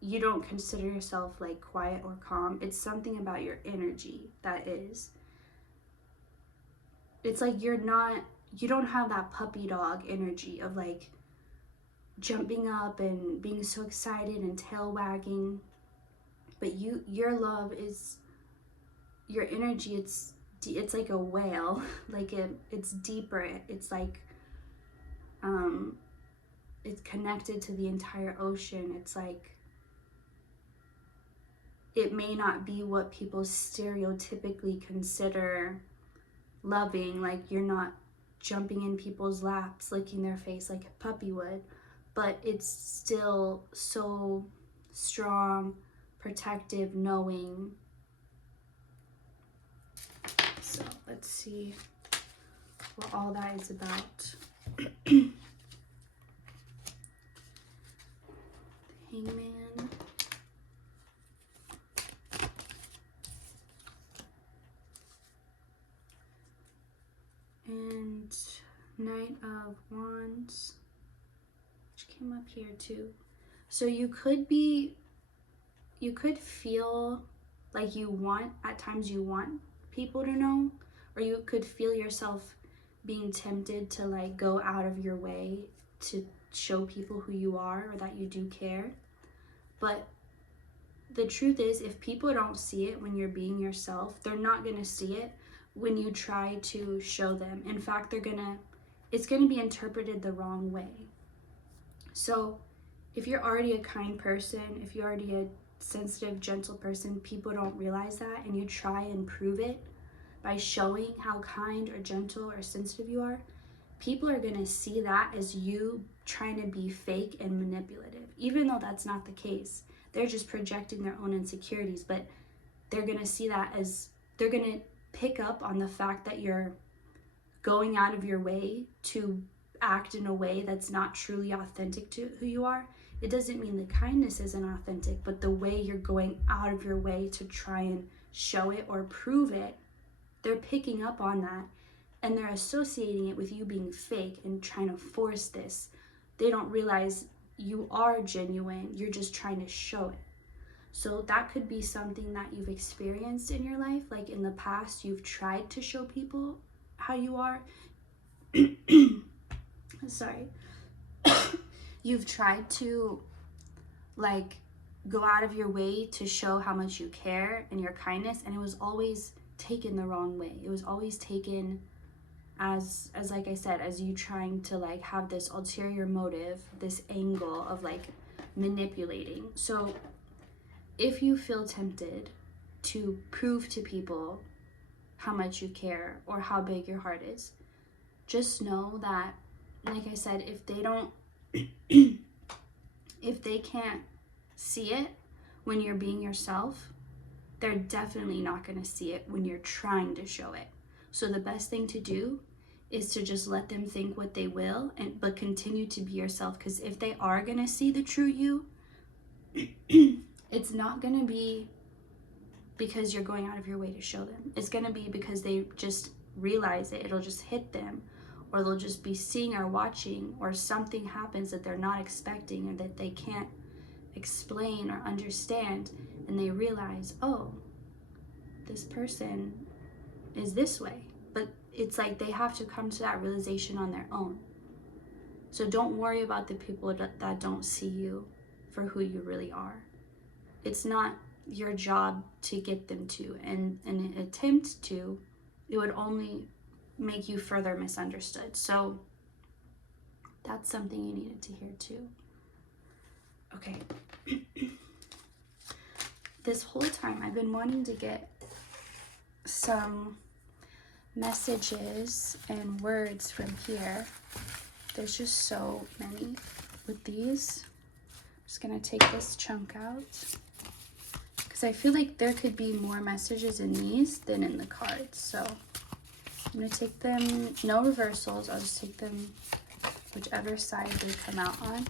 you don't consider yourself like quiet or calm, it's something about your energy that is. It's like you don't have that puppy dog energy of like jumping up and being so excited and tail wagging. But your love is, your energy, it's like a whale. Like it's deeper. It's like it's connected to the entire ocean. It's like, it may not be what people stereotypically consider loving. Like, you're not jumping in people's laps, licking their face like a puppy would, but it's still so strong, protective, knowing. So let's see what all that is about. Hangman. And Knight of Wands, which came up here too. So you could feel like at times you want people to know, or you could feel yourself being tempted to like go out of your way to show people who you are, or that you do care. But the truth is, if people don't see it when you're being yourself, they're not going to see it when you try to show them. In fact, it's going to be interpreted the wrong way. So if you're already a kind person, if you're already a sensitive, gentle person, people don't realize that, and you try and prove it by showing how kind or gentle or sensitive you are, people are going to see that as you trying to be fake and manipulative, even though that's not the case. They're just projecting their own insecurities, but they're going to see that as, they're going to pick up on the fact that you're going out of your way to act in a way that's not truly authentic to who you are. It doesn't mean the kindness isn't authentic, but the way you're going out of your way to try and show it or prove it, they're picking up on that, and they're associating it with you being fake and trying to force this. They don't realize you are genuine. You're just trying to show it. So that could be something that you've experienced in your life. Like in the past, you've tried to show people how you are. Sorry. You've tried to like go out of your way to show how much you care and your kindness, and it was always taken the wrong way. It was always taken as like I said, as you trying to like have this ulterior motive, this angle of like manipulating. So if you feel tempted to prove to people how much you care or how big your heart is, just know that, like I said, if they don't if they can't see it when you're being yourself, they're definitely not going to see it when you're trying to show it. So the best thing to do is to just let them think what they will, but continue to be yourself. Because if they are going to see the true you, it's not going to be because you're going out of your way to show them. It's going to be because they just realize it. It'll just hit them, or they'll just be seeing or watching, or something happens that they're not expecting or that they can't explain or understand, and they realize, oh, this person is this way. But it's like they have to come to that realization on their own. So don't worry about the people that don't see you for who you really are. It's not your job to get them to, and an attempt to, it would only make you further misunderstood. So that's something you needed to hear too. Okay. This whole time I've been wanting to get some messages and words from here. There's just so many with these. I'm just gonna take this chunk out because I feel like there could be more messages in these than in the cards. So I'm gonna take them, no reversals, I'll just take them whichever side they come out on.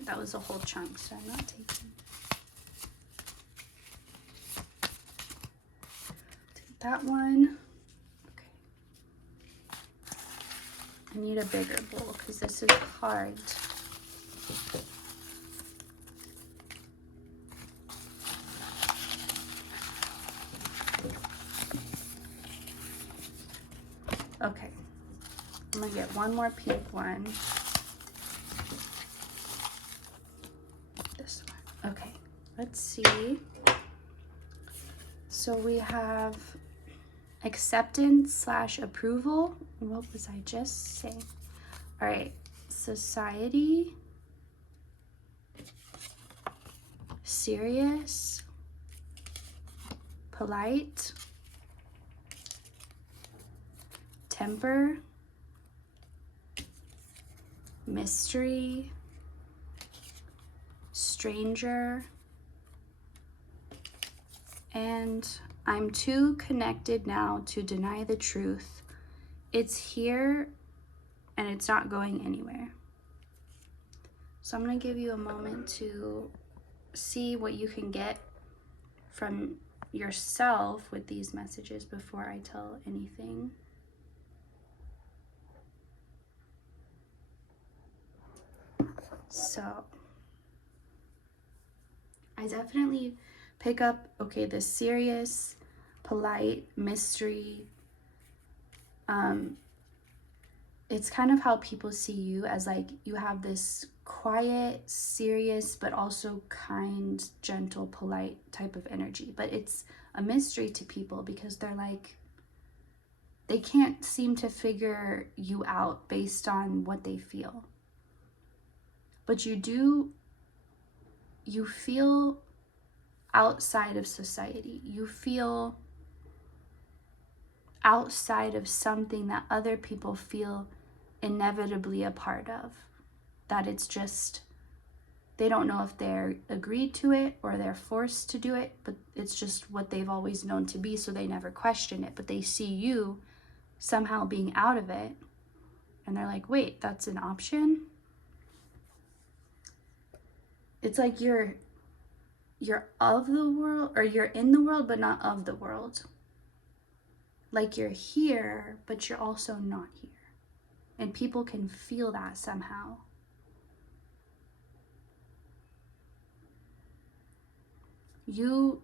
That was a whole chunk, so I'm not taking. Take that one. Okay. I need a bigger bowl because this is hard. Okay. I'm gonna get one more pink one. This one. Okay. Let's see. So we have acceptance / approval. What was I just saying? All right. Society. Serious. Polite. Temper. Mystery. Stranger. And I'm too connected now to deny the truth. It's here and it's not going anywhere. So I'm going to give you a moment to see what you can get from yourself with these messages before I tell anything. So I definitely pick up, okay, the serious, polite, mystery. It's kind of how people see you, as like you have this quiet, serious, but also kind, gentle, polite type of energy. But it's a mystery to people because they're like, they can't seem to figure you out based on what they feel. But you feel outside of society. You feel outside of something that other people feel inevitably a part of. That it's just, they don't know if they're agreed to it or they're forced to do it, but it's just what they've always known to be, so they never question it. But they see you somehow being out of it, and they're like, wait, that's an option? It's like you're of the world, or you're in the world but not of the world. Like you're here but you're also not here, and people can feel that somehow. you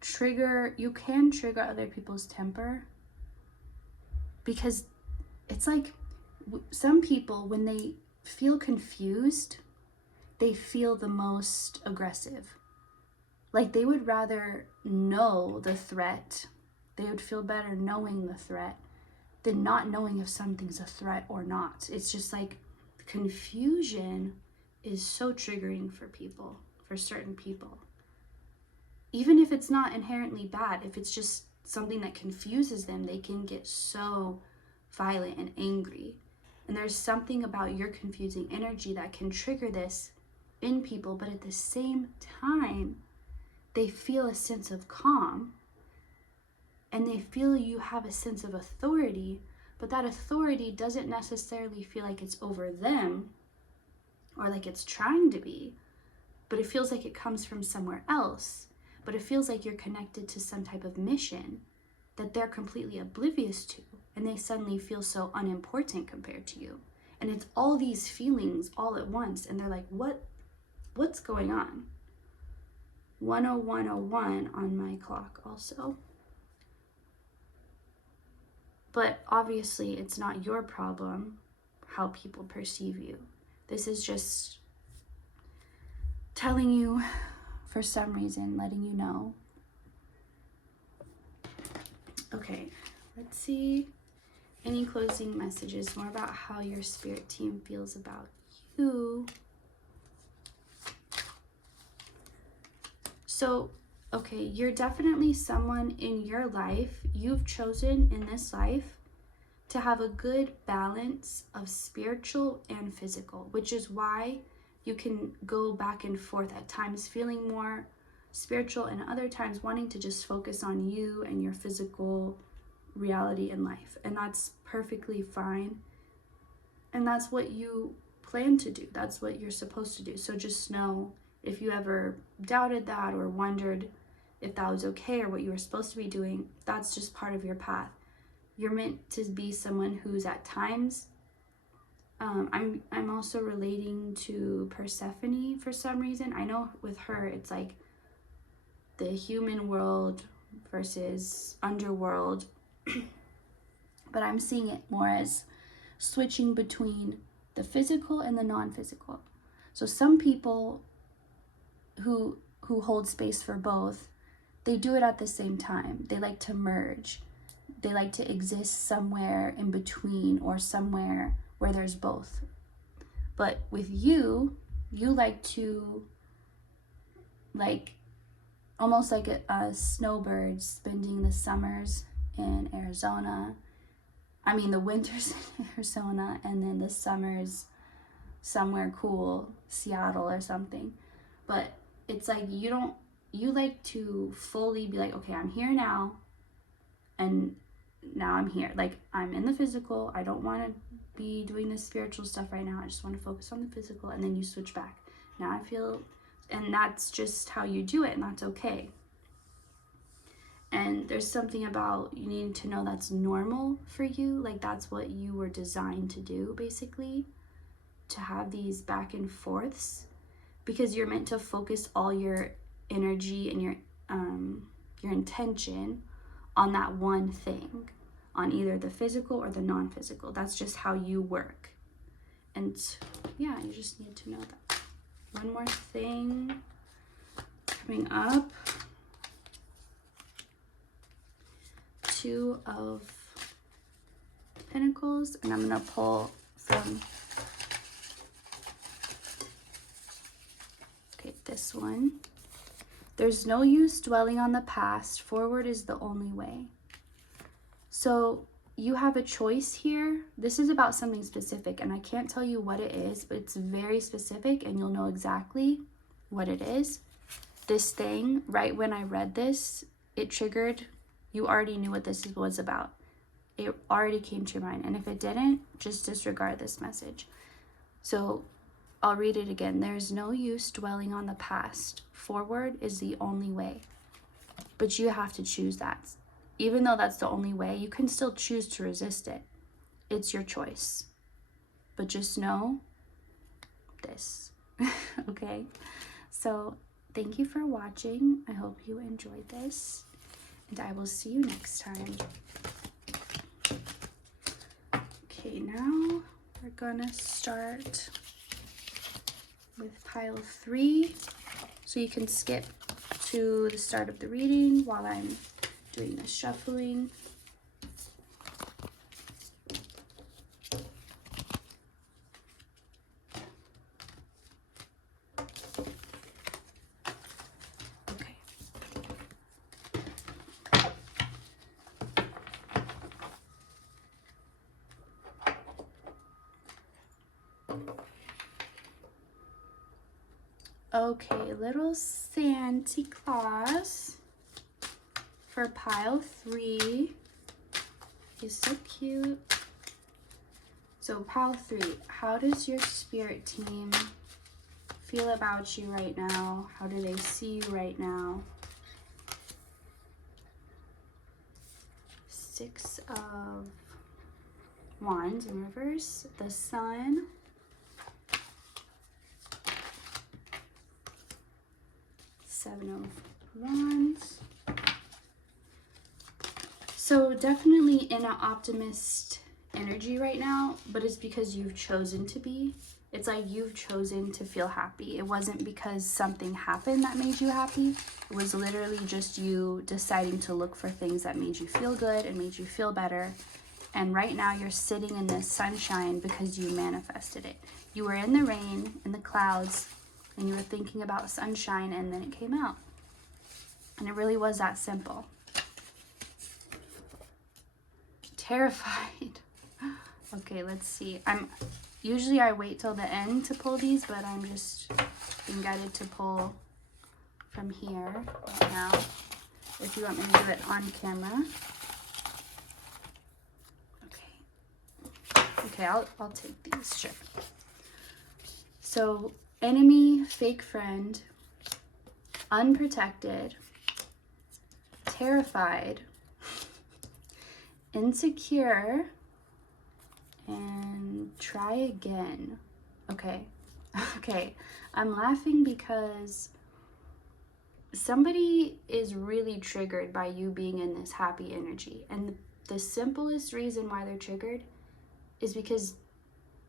can trigger other people's temper, because it's like some people, when they feel confused, they feel the most aggressive. Like they would rather know the threat. They would feel better knowing the threat than not knowing if something's a threat or not. It's just like confusion is so triggering for people, for certain people. Even if it's not inherently bad, if it's just something that confuses them, they can get so violent and angry. And there's something about your confusing energy that can trigger this in people, but at the same time, they feel a sense of calm and they feel you have a sense of authority, but that authority doesn't necessarily feel like it's over them or like it's trying to be, but it feels like it comes from somewhere else. But it feels like you're connected to some type of mission that they're completely oblivious to, and they suddenly feel so unimportant compared to you. And it's all these feelings all at once, and they're like, what's going on? 10101 on my clock also. But obviously it's not your problem how people perceive you. This is just telling you, for some reason, letting you know. Okay, let's see. Any closing messages, more about how your spirit team feels about you. So, okay, you're definitely someone in your life, you've chosen in this life to have a good balance of spiritual and physical, which is why you can go back and forth at times feeling more spiritual and other times wanting to just focus on you and your physical reality in life. And that's perfectly fine. And that's what you plan to do. That's what you're supposed to do. So just know, if you ever doubted that or wondered if that was okay or what you were supposed to be doing, that's just part of your path. You're meant to be someone who's at times, I'm also relating to Persephone for some reason. I know with her, it's like the human world versus underworld, but I'm seeing it more as switching between the physical and the non-physical. So some people who hold space for both, they do it at the same time. They like to merge. They like to exist somewhere in between or somewhere where there's both. But with you like to, like, almost like a snowbird spending the summers in Arizona. I mean, the winters in Arizona, and then the summers somewhere cool, Seattle or something. But it's like you like to fully be like, okay, I'm here now, and now I'm here. Like, I'm in the physical. I don't want to be doing this spiritual stuff right now. I just want to focus on the physical, and then you switch back. Now I feel, and that's just how you do it, and that's okay. And there's something about you needing to know that's normal for you. Like, that's what you were designed to do, basically, to have these back and forths, because you're meant to focus all your energy and your intention on that one thing, on either the physical or the non-physical. That's just how you work. And yeah, you just need to know that. One more thing coming up. Two of Pentacles, and I'm gonna pull from, okay, this one. There's no use dwelling on the past. Forward is the only way. So you have a choice here. This is about something specific, and I can't tell you what it is, but it's very specific, and you'll know exactly what it is. This thing, right when I read this, it triggered. You already knew what this was about. It already came to your mind. And if it didn't, just disregard this message. So I'll read it again. There's no use dwelling on the past. Forward is the only way. But you have to choose that. Even though that's the only way, you can still choose to resist it. It's your choice. But just know this. Okay? So thank you for watching. I hope you enjoyed this, and I will see you next time. Okay, now we're gonna start with pile 3, so you can skip to the start of the reading while I'm doing the shuffling. Okay, little Santa Claus for pile 3. He's so cute. So pile 3, how does your spirit team feel about you right now? How do they see you right now? 6 of Wands in reverse, the Sun, Seven of Wands. So definitely in an optimist energy right now, but it's because you've chosen to be. It's like you've chosen to feel happy. It wasn't because something happened that made you happy. It was literally just you deciding to look for things that made you feel good and made you feel better. And right now you're sitting in this sunshine because you manifested it. You were in the rain, in the clouds, and you were thinking about sunshine, and then it came out. And it really was that simple. Terrified. Okay, let's see. Usually I wait till the end to pull these, but I'm just being guided to pull from here right now. If you want me to do it on camera. Okay, I'll take these, sure. So, enemy, fake friend, unprotected, terrified, insecure, and try again. Okay. Okay. I'm laughing because somebody is really triggered by you being in this happy energy. And the simplest reason why they're triggered is because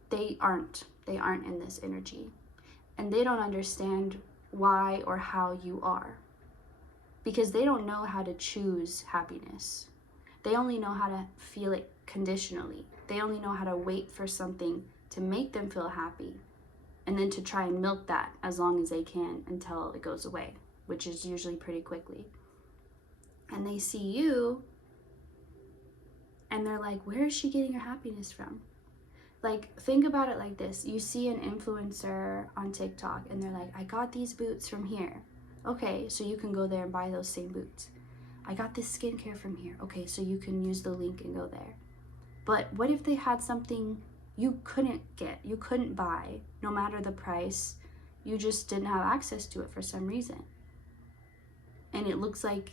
they aren't in this energy. And they don't understand why or how you are. Because they don't know how to choose happiness. They only know how to feel it conditionally. They only know how to wait for something to make them feel happy, and then to try and milk that as long as they can until it goes away, which is usually pretty quickly. And they see you, and they're like, where is she getting her happiness from? Like, think about it like this. You see an influencer on TikTok, and they're like, I got these boots from here. Okay, so you can go there and buy those same boots. I got this skincare from here. Okay, so you can use the link and go there. But what if they had something you couldn't get, you couldn't buy, no matter the price, you just didn't have access to it for some reason? And it looks like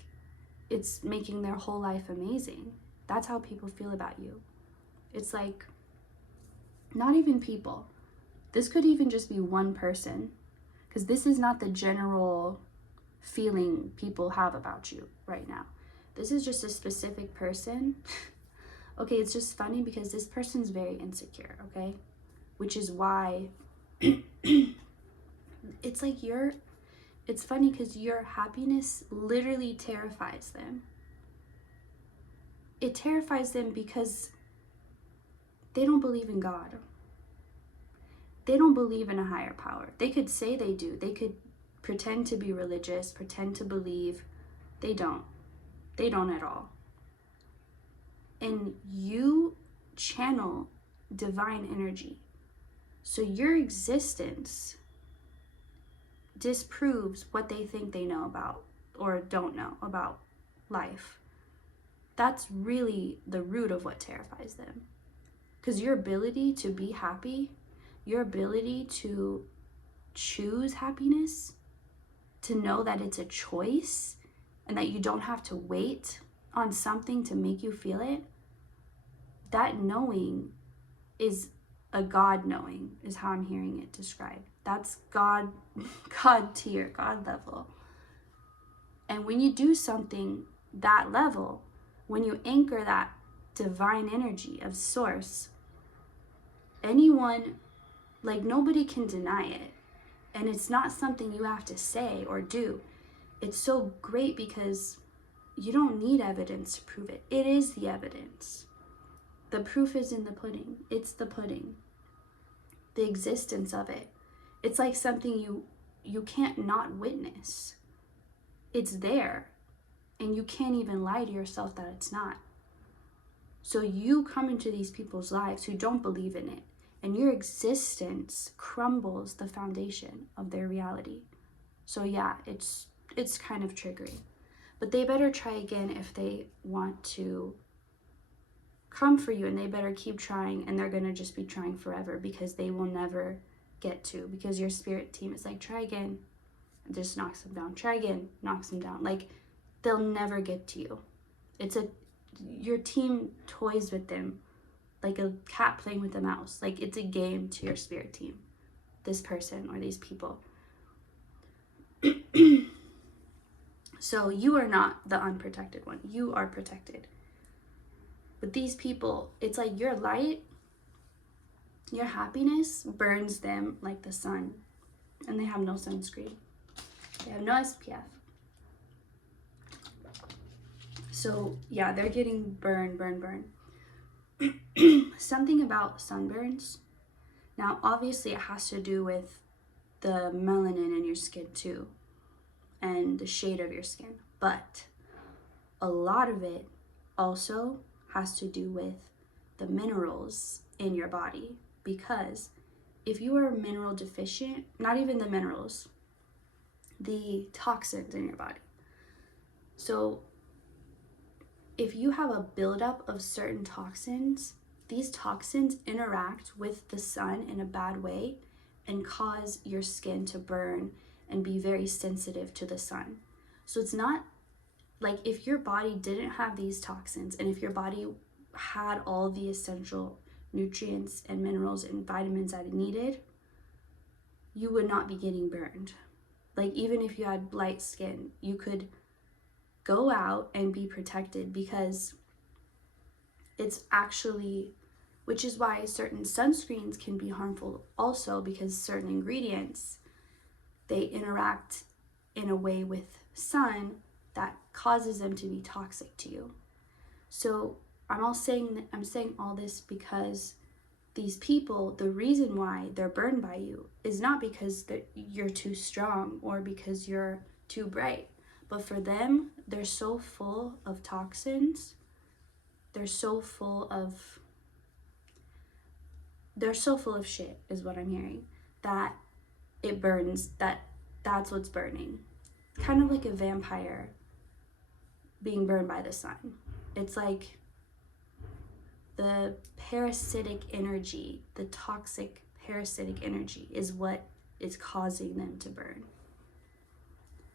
it's making their whole life amazing. That's how people feel about you. It's like, not even people. This could even just be one person, because this is not the general feeling people have about you right now. This is just a specific person. Okay, it's just funny because this person's very insecure, okay? Which is why it's like it's funny because your happiness literally terrifies them. It terrifies them because they don't believe in God. They don't believe in a higher power. They could say they do. They could pretend to be religious, pretend to believe. They don't. They don't at all. And you channel divine energy. So your existence disproves what they think they know about or don't know about life. That's really the root of what terrifies them. Because your ability to be happy, your ability to choose happiness, to know that it's a choice and that you don't have to wait on something to make you feel it, that knowing is a God knowing is how I'm hearing it described. That's God tier, God level. And when you do something that level, when you anchor that divine energy of source, anyone, like nobody can deny it. And it's not something you have to say or do. It's so great because you don't need evidence to prove it. It is the evidence. The proof is in the pudding. It's the pudding. The existence of it. It's like something you can't not witness. It's there. And you can't even lie to yourself that it's not. So you come into these people's lives who don't believe in it. And your existence crumbles the foundation of their reality. So yeah, it's kind of triggering. But they better try again if they want to come for you, and they better keep trying, and they're going to just be trying forever because they will never get to, because your spirit team is like, try again, and just knocks them down. Try again, knocks them down. Like, they'll never get to you. Your team toys with them like a cat playing with a mouse. Like, it's a game to your spirit team, this person or these people. So you are not the unprotected one. You are protected. But these people, it's like your light, your happiness burns them like the sun. And they have no sunscreen. They have no SPF. So yeah, they're getting burn. Something about sunburns. Now, obviously, it has to do with the melanin in your skin too, and the shade of your skin. But a lot of it also has to do with the minerals in your body. Because if you are mineral deficient, not even the minerals, the toxins in your body. So if you have a buildup of certain toxins, these toxins interact with the sun in a bad way and cause your skin to burn and be very sensitive to the sun. So it's not like if your body didn't have these toxins, and if your body had all the essential nutrients and minerals and vitamins that it needed, you would not be getting burned. Like, even if you had light skin, you could go out and be protected, because it's actually, which is why certain sunscreens can be harmful also, because certain ingredients, they interact in a way with sun that causes them to be toxic to you. So I'm saying all this because these people, the reason why they're burned by you is not because you're too strong or because you're too bright. But for them, they're so full of toxins. They're so full of shit, is what I'm hearing, that it burns, that's what's burning. Kind of like a vampire being burned by the sun. It's like the parasitic energy, the toxic parasitic energy is what is causing them to burn.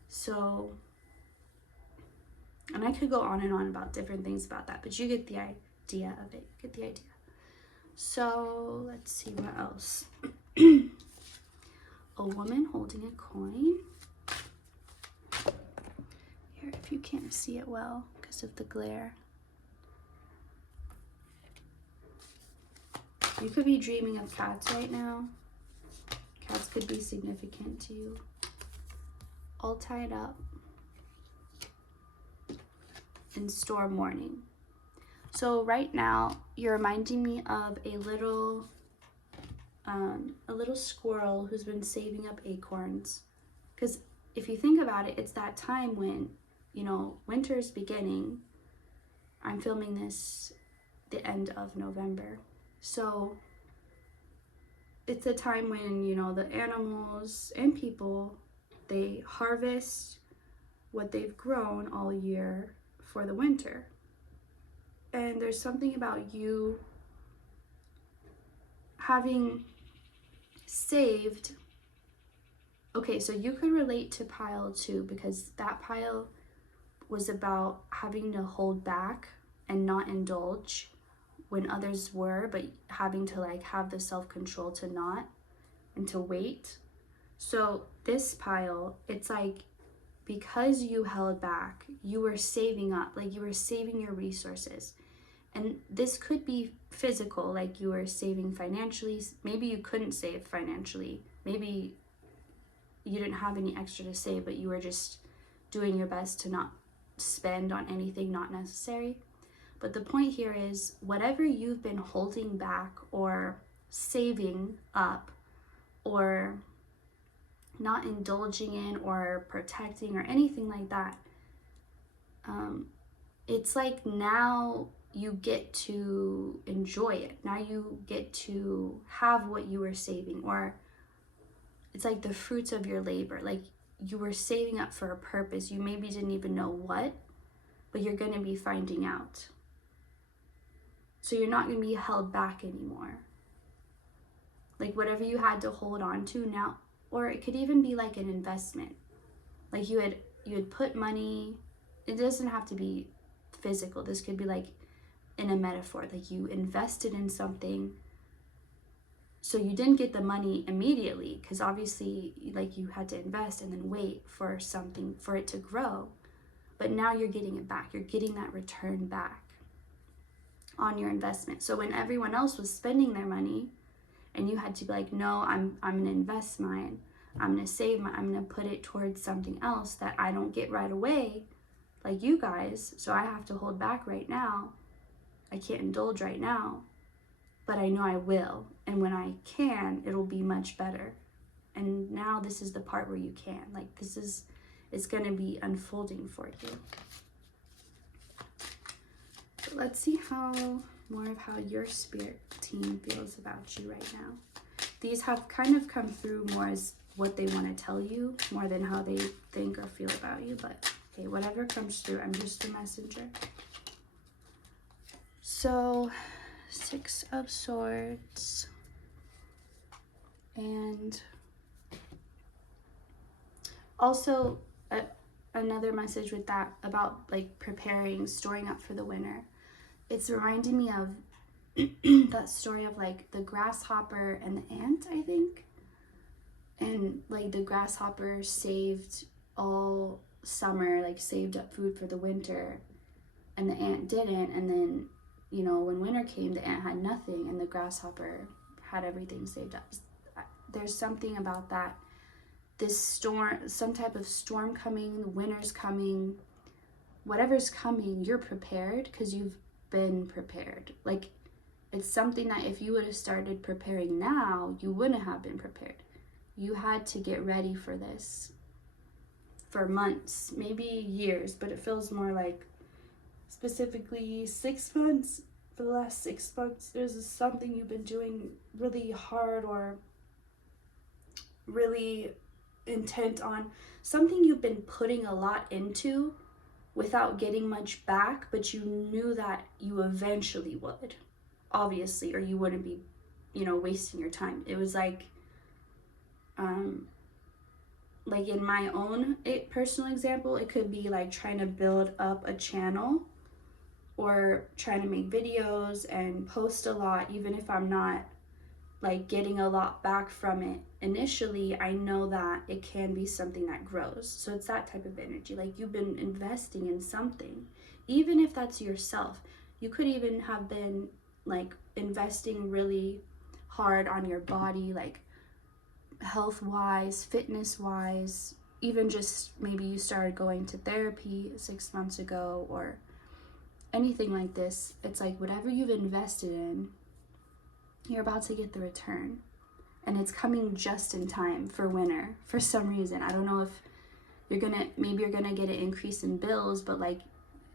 So, and I could go on and on about different things about that, but you get the idea of it. Get the idea. So let's see what else. A woman holding a coin. Here, if you can't see it well because of the glare. You could be dreaming of cats right now. Cats could be significant to you. All tied up in storm warning. So right now, you're reminding me of a little squirrel who's been saving up acorns. Because if you think about it, it's that time when, winter's beginning. I'm filming this the end of November. So it's a time when, the animals and people, they harvest what they've grown all year for the winter. And there's something about you having saved. Okay, so you could relate to pile 2, because that pile was about having to hold back and not indulge when others were, but having to like have the self-control to not, and to wait. So this pile, it's like, because you held back, you were saving up, like you were saving your resources. And this could be physical, like you were saving financially. Maybe you couldn't save financially. Maybe you didn't have any extra to save, but you were just doing your best to not spend on anything not necessary. But the point here is, whatever you've been holding back or saving up or not indulging in or protecting or anything like that, it's like now you get to enjoy it. Now you get to have what you were saving, or it's like the fruits of your labor. Like you were saving up for a purpose. You maybe didn't even know what, but you're going to be finding out. So you're not going to be held back anymore. Like whatever you had to hold on to now, or it could even be like an investment. Like you had put money, it doesn't have to be physical. This could be like in a metaphor, like you invested in something. So you didn't get the money immediately, because obviously like you had to invest and then wait for something for it to grow. But now you're getting it back. You're getting that return back on your investment. So when everyone else was spending their money and you had to be like, no, I'm gonna invest mine. I'm gonna save mine. I'm gonna put it towards something else that I don't get right away, like you guys. So I have to hold back right now. I can't indulge right now, but I know I will. And when I can, it'll be much better. And now this is the part where you can. Like it's gonna be unfolding for you. But let's see more of how your spirit team feels about you right now. These have kind of come through more as what they want to tell you, more than how they think or feel about you. But okay, whatever comes through, I'm just a messenger. So, 6 of Swords, and also another message with that about like preparing, storing up for the winter. It's reminding me of that story of like the grasshopper and the ant, I think. And like the grasshopper saved all summer, like saved up food for the winter, and the ant didn't. And then, you know, when winter came, the ant had nothing and the grasshopper had everything saved up. There's something about that. This storm, some type of storm coming, winter's coming, whatever's coming, you're prepared because you've been prepared. Like it's something that if you would have started preparing now, you wouldn't have been prepared. You had to get ready for this for months, maybe years, but it feels more like specifically 6 months. For the last 6 months, there's something you've been doing really hard or really intent on, something you've been putting a lot into without getting much back, but you knew that you eventually would, obviously, or you wouldn't be, you know, wasting your time. It was like in my own personal example, it could be like trying to build up a channel or trying to make videos and post a lot. Even if I'm not like getting a lot back from it initially, I know that it can be something that grows. So it's that type of energy. Like you've been investing in something, even if that's yourself. You could even have been like investing really hard on your body, like health wise, fitness wise, even just maybe you started going to therapy 6 months ago or anything like this. It's like whatever you've invested in, you're about to get the return, and it's coming just in time for winter for some reason. I don't know if you're gonna get an increase in bills, but like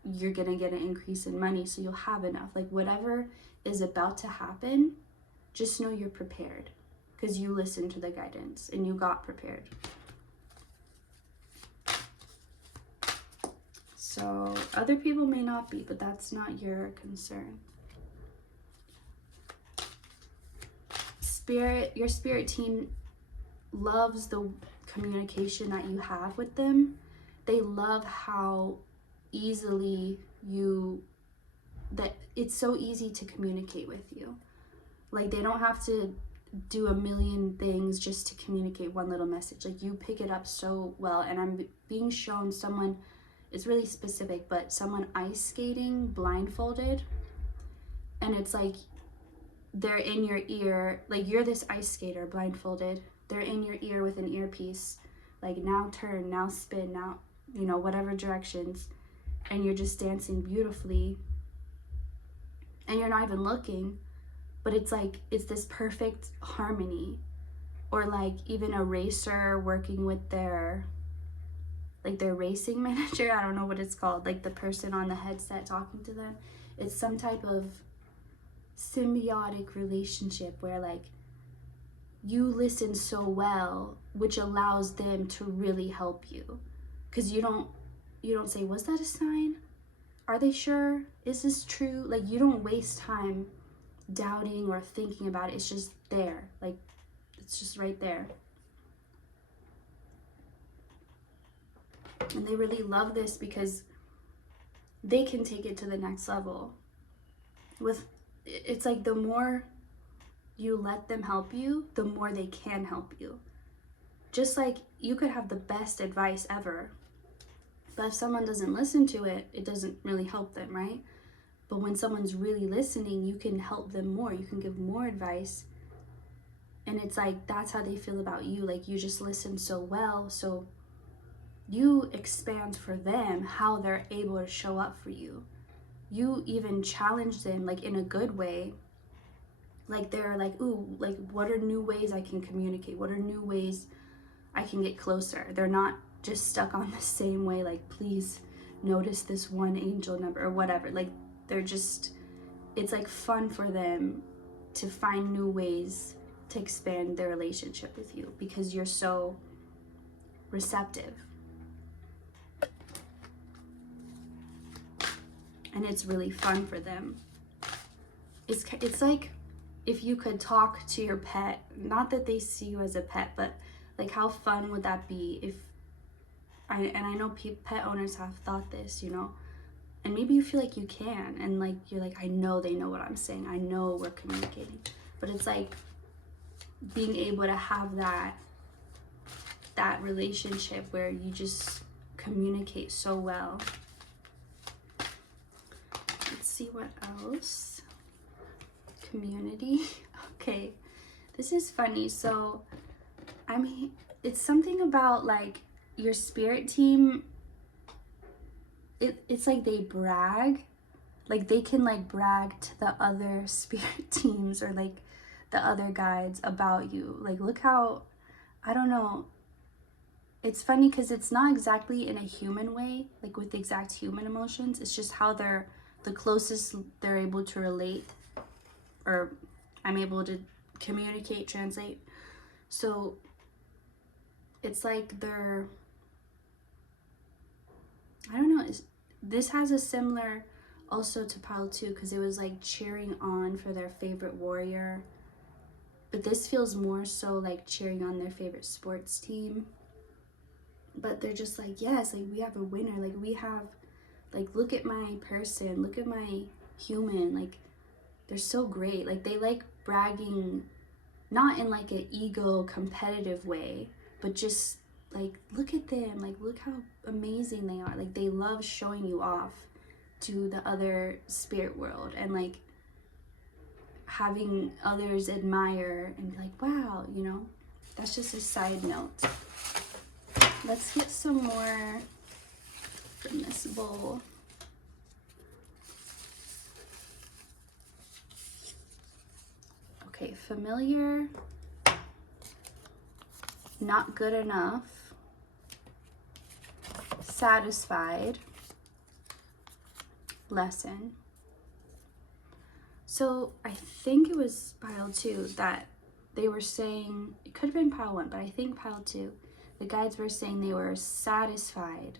you're gonna get an increase in money, so you'll have enough. Like whatever is about to happen, just know you're prepared because you listened to the guidance and you got prepared. So other people may not be, but that's not your concern. Your spirit team loves the communication that you have with them. They love how easily you that it's so easy to communicate with you. Like, they don't have to do a million things just to communicate one little message. Like, you pick it up so well. And I'm being shown someone, it's really specific, but someone ice skating blindfolded, and it's like they're in your ear, like you're this ice skater blindfolded, they're in your ear with an earpiece, like now turn, now spin, now, you know, whatever directions, and you're just dancing beautifully, and you're not even looking, but it's like, it's this perfect harmony. Or like even a racer working with their, like their racing manager, I don't know what it's called, like the person on the headset talking to them. It's some type of symbiotic relationship where like you listen so well, which allows them to really help you. Because you don't say, was that a sign? Are they sure? Is this true? Like, you don't waste time doubting or thinking about it. It's just there. Like, it's just right there. And they really love this because they can take it to the next level. It's like the more you let them help you, the more they can help you. Just like you could have the best advice ever, but if someone doesn't listen to it, it doesn't really help them, right? But when someone's really listening, you can help them more. You can give more advice. And it's like, that's how they feel about you. Like, you just listen so well. So you expand for them how they're able to show up for you. You even challenge them, like in a good way. Like, they're like, ooh, like, what are new ways I can communicate? What are new ways I can get closer? They're not just stuck on the same way, like, please notice this one angel number or whatever. Like, they're just, it's like fun for them to find new ways to expand their relationship with you because you're so receptive. And it's really fun for them. It's like if you could talk to your pet, not that they see you as a pet, but like, how fun would that be if, I know pet owners have thought this, you know, and maybe you feel like you can, and like, you're like, I know they know what I'm saying, I know we're communicating, but it's like being able to have that relationship where you just communicate so well. Let's see what else. Community. Okay, this is funny. So it's something about like your spirit team. It's like they brag, like they can like brag to the other spirit teams or like the other guides about you. Like, look how, I don't know, it's funny because it's not exactly in a human way, like with exact human emotions. It's just how they're the closest they're able to relate, or I'm able to communicate, translate. So it's like they're, I don't know, this has a similar also to pile 2 because it was like cheering on for their favorite warrior, but this feels more so like cheering on their favorite sports team. But they're just like, yes, like we have a winner, like we have, like, look at my person, look at my human, like they're so great. Like, they like bragging, not in like an ego competitive way, but just like, look at them, like look how amazing they are. Like, they love showing you off to the other spirit world and like having others admire and be like, wow, you know. That's just a side note. Let's get some more from this bowl. Okay, familiar, not good enough, satisfied, lesson. So I think it was pile 2 that they were saying, it could have been pile 1, but I think pile 2, the guides were saying they were satisfied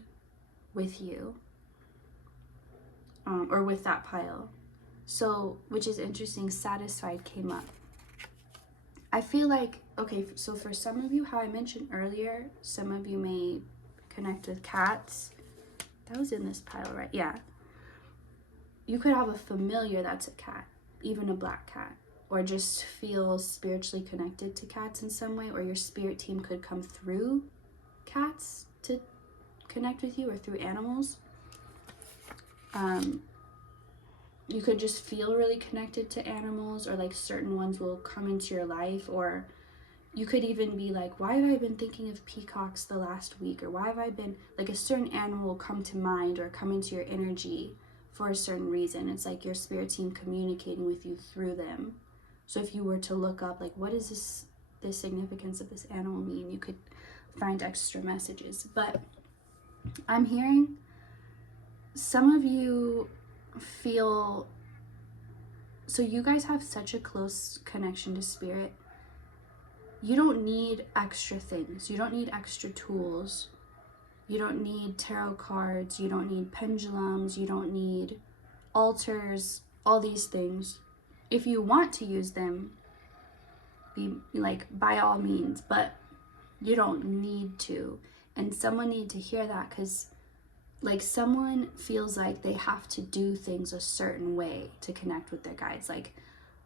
with you, or with that pile. So, which is interesting, satisfied came up. I feel like, okay, so for some of you, how I mentioned earlier, some of you may connect with cats. That was in this pile, right? Yeah. you could have a familiar that's a cat, even a black cat, or just feel spiritually connected to cats in some way, or your spirit team could come through cats to connect with you, or through animals. You could just feel really connected to animals, or like certain ones will come into your life, or you could even be like, why have I been thinking of peacocks the last week? Or why have I been, like, a certain animal will come to mind or come into your energy for a certain reason. It's like your spirit team communicating with you through them. So if you were to look up, like, what is the significance of this animal mean? You could find extra messages. But I'm hearing some of you feel, so you guys have such a close connection to spirit. You don't need extra things. You don't need extra tools. You don't need tarot cards. You don't need pendulums. You don't need altars, all these things. If you want to use them, be like, by all means, but you don't need to. And someone need to hear that, because like someone feels like they have to do things a certain way to connect with their guides. Like,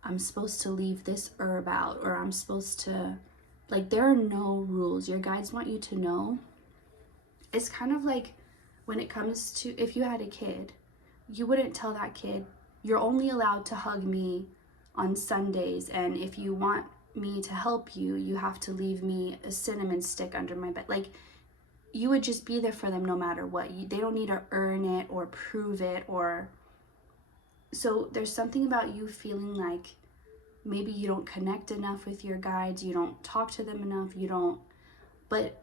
I'm supposed to leave this herb out, or I'm supposed to, like, there are no rules. Your guides want you to know. It's kind of like when it comes to, if you had a kid, you wouldn't tell that kid, you're only allowed to hug me on Sundays, and if you want me to help you, you have to leave me a cinnamon stick under my bed. Like, you would just be there for them no matter what. They don't need to earn it or prove it, or so there's something about you feeling like maybe you don't connect enough with your guides, you don't talk to them enough, you don't, but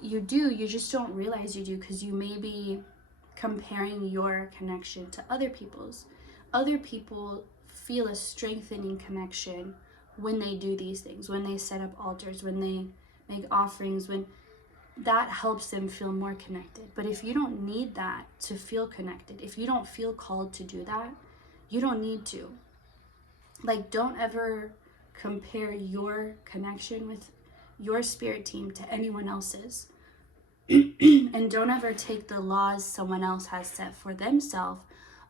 you do, you just don't realize you do, because you may be comparing your connection to other people's. Other people feel a strengthening connection when they do these things, when they set up altars, when they make offerings, when that helps them feel more connected. But if you don't need that to feel connected, if you don't feel called to do that, you don't need to. Like, don't ever compare your connection with your spirit team to anyone else's. And don't ever take the laws someone else has set for themselves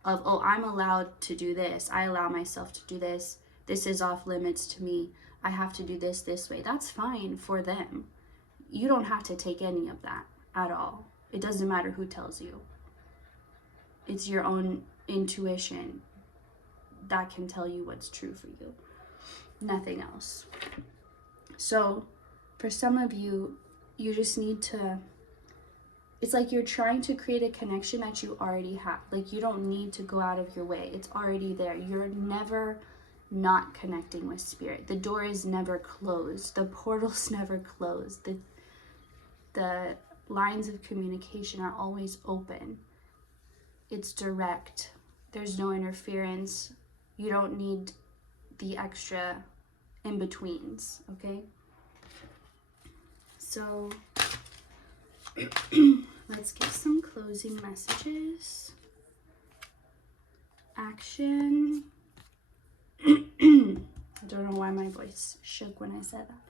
of, oh, I'm allowed to do this, I allow myself to do this, this is off limits to me, I have to do this way. That's fine for them. You don't have to take any of that at all. It doesn't matter who tells you. It's your own intuition that can tell you what's true for you. Nothing else. So for some of you, you just need to, it's like you're trying to create a connection that you already have. Like, you don't need to go out of your way. It's already there. You're never not connecting with spirit. The door is never closed. The portal's never closed. The lines of communication are always open. It's direct. There's no interference. You don't need the extra in-betweens, okay? So let's get some closing messages. Action. I don't know why my voice shook when I said that.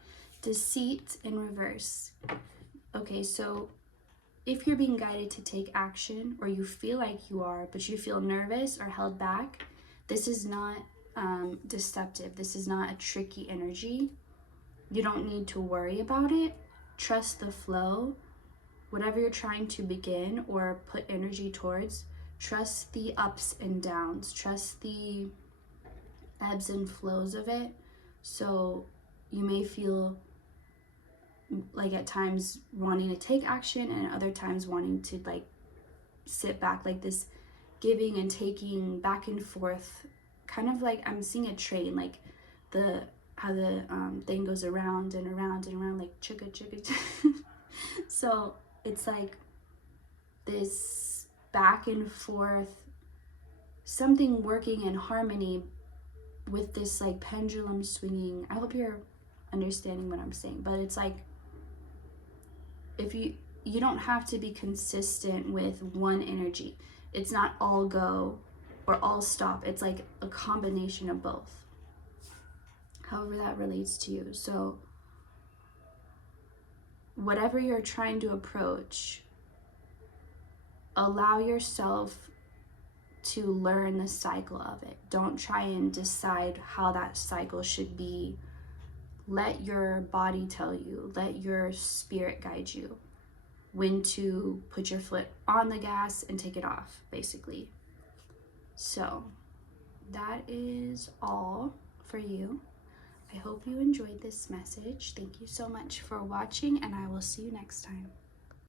Deceit in reverse. Okay, so if you're being guided to take action, or you feel like you are, but you feel nervous or held back, this is not deceptive. This is not a tricky energy. You don't need to worry about it. Trust the flow. Whatever you're trying to begin or put energy towards, trust the ups and downs. Trust the ebbs and flows of it. So you may feel like at times wanting to take action, and other times wanting to like sit back, like this giving and taking back and forth, kind of like I'm seeing a train, like how the thing goes around and around and around, like chugga chugga chugga. So it's like this back and forth, something working in harmony with this like pendulum swinging. I hope you're understanding what I'm saying, but it's like, if you don't have to be consistent with one energy. It's not all go or all stop. It's like a combination of both, however that relates to you. So whatever you're trying to approach, allow yourself to learn the cycle of it. Don't try and decide how that cycle should be. Let your body tell you, let your spirit guide you when to put your foot on the gas and take it off, basically. So that is all for you. I hope you enjoyed this message. Thank you so much for watching, and I will see you next time.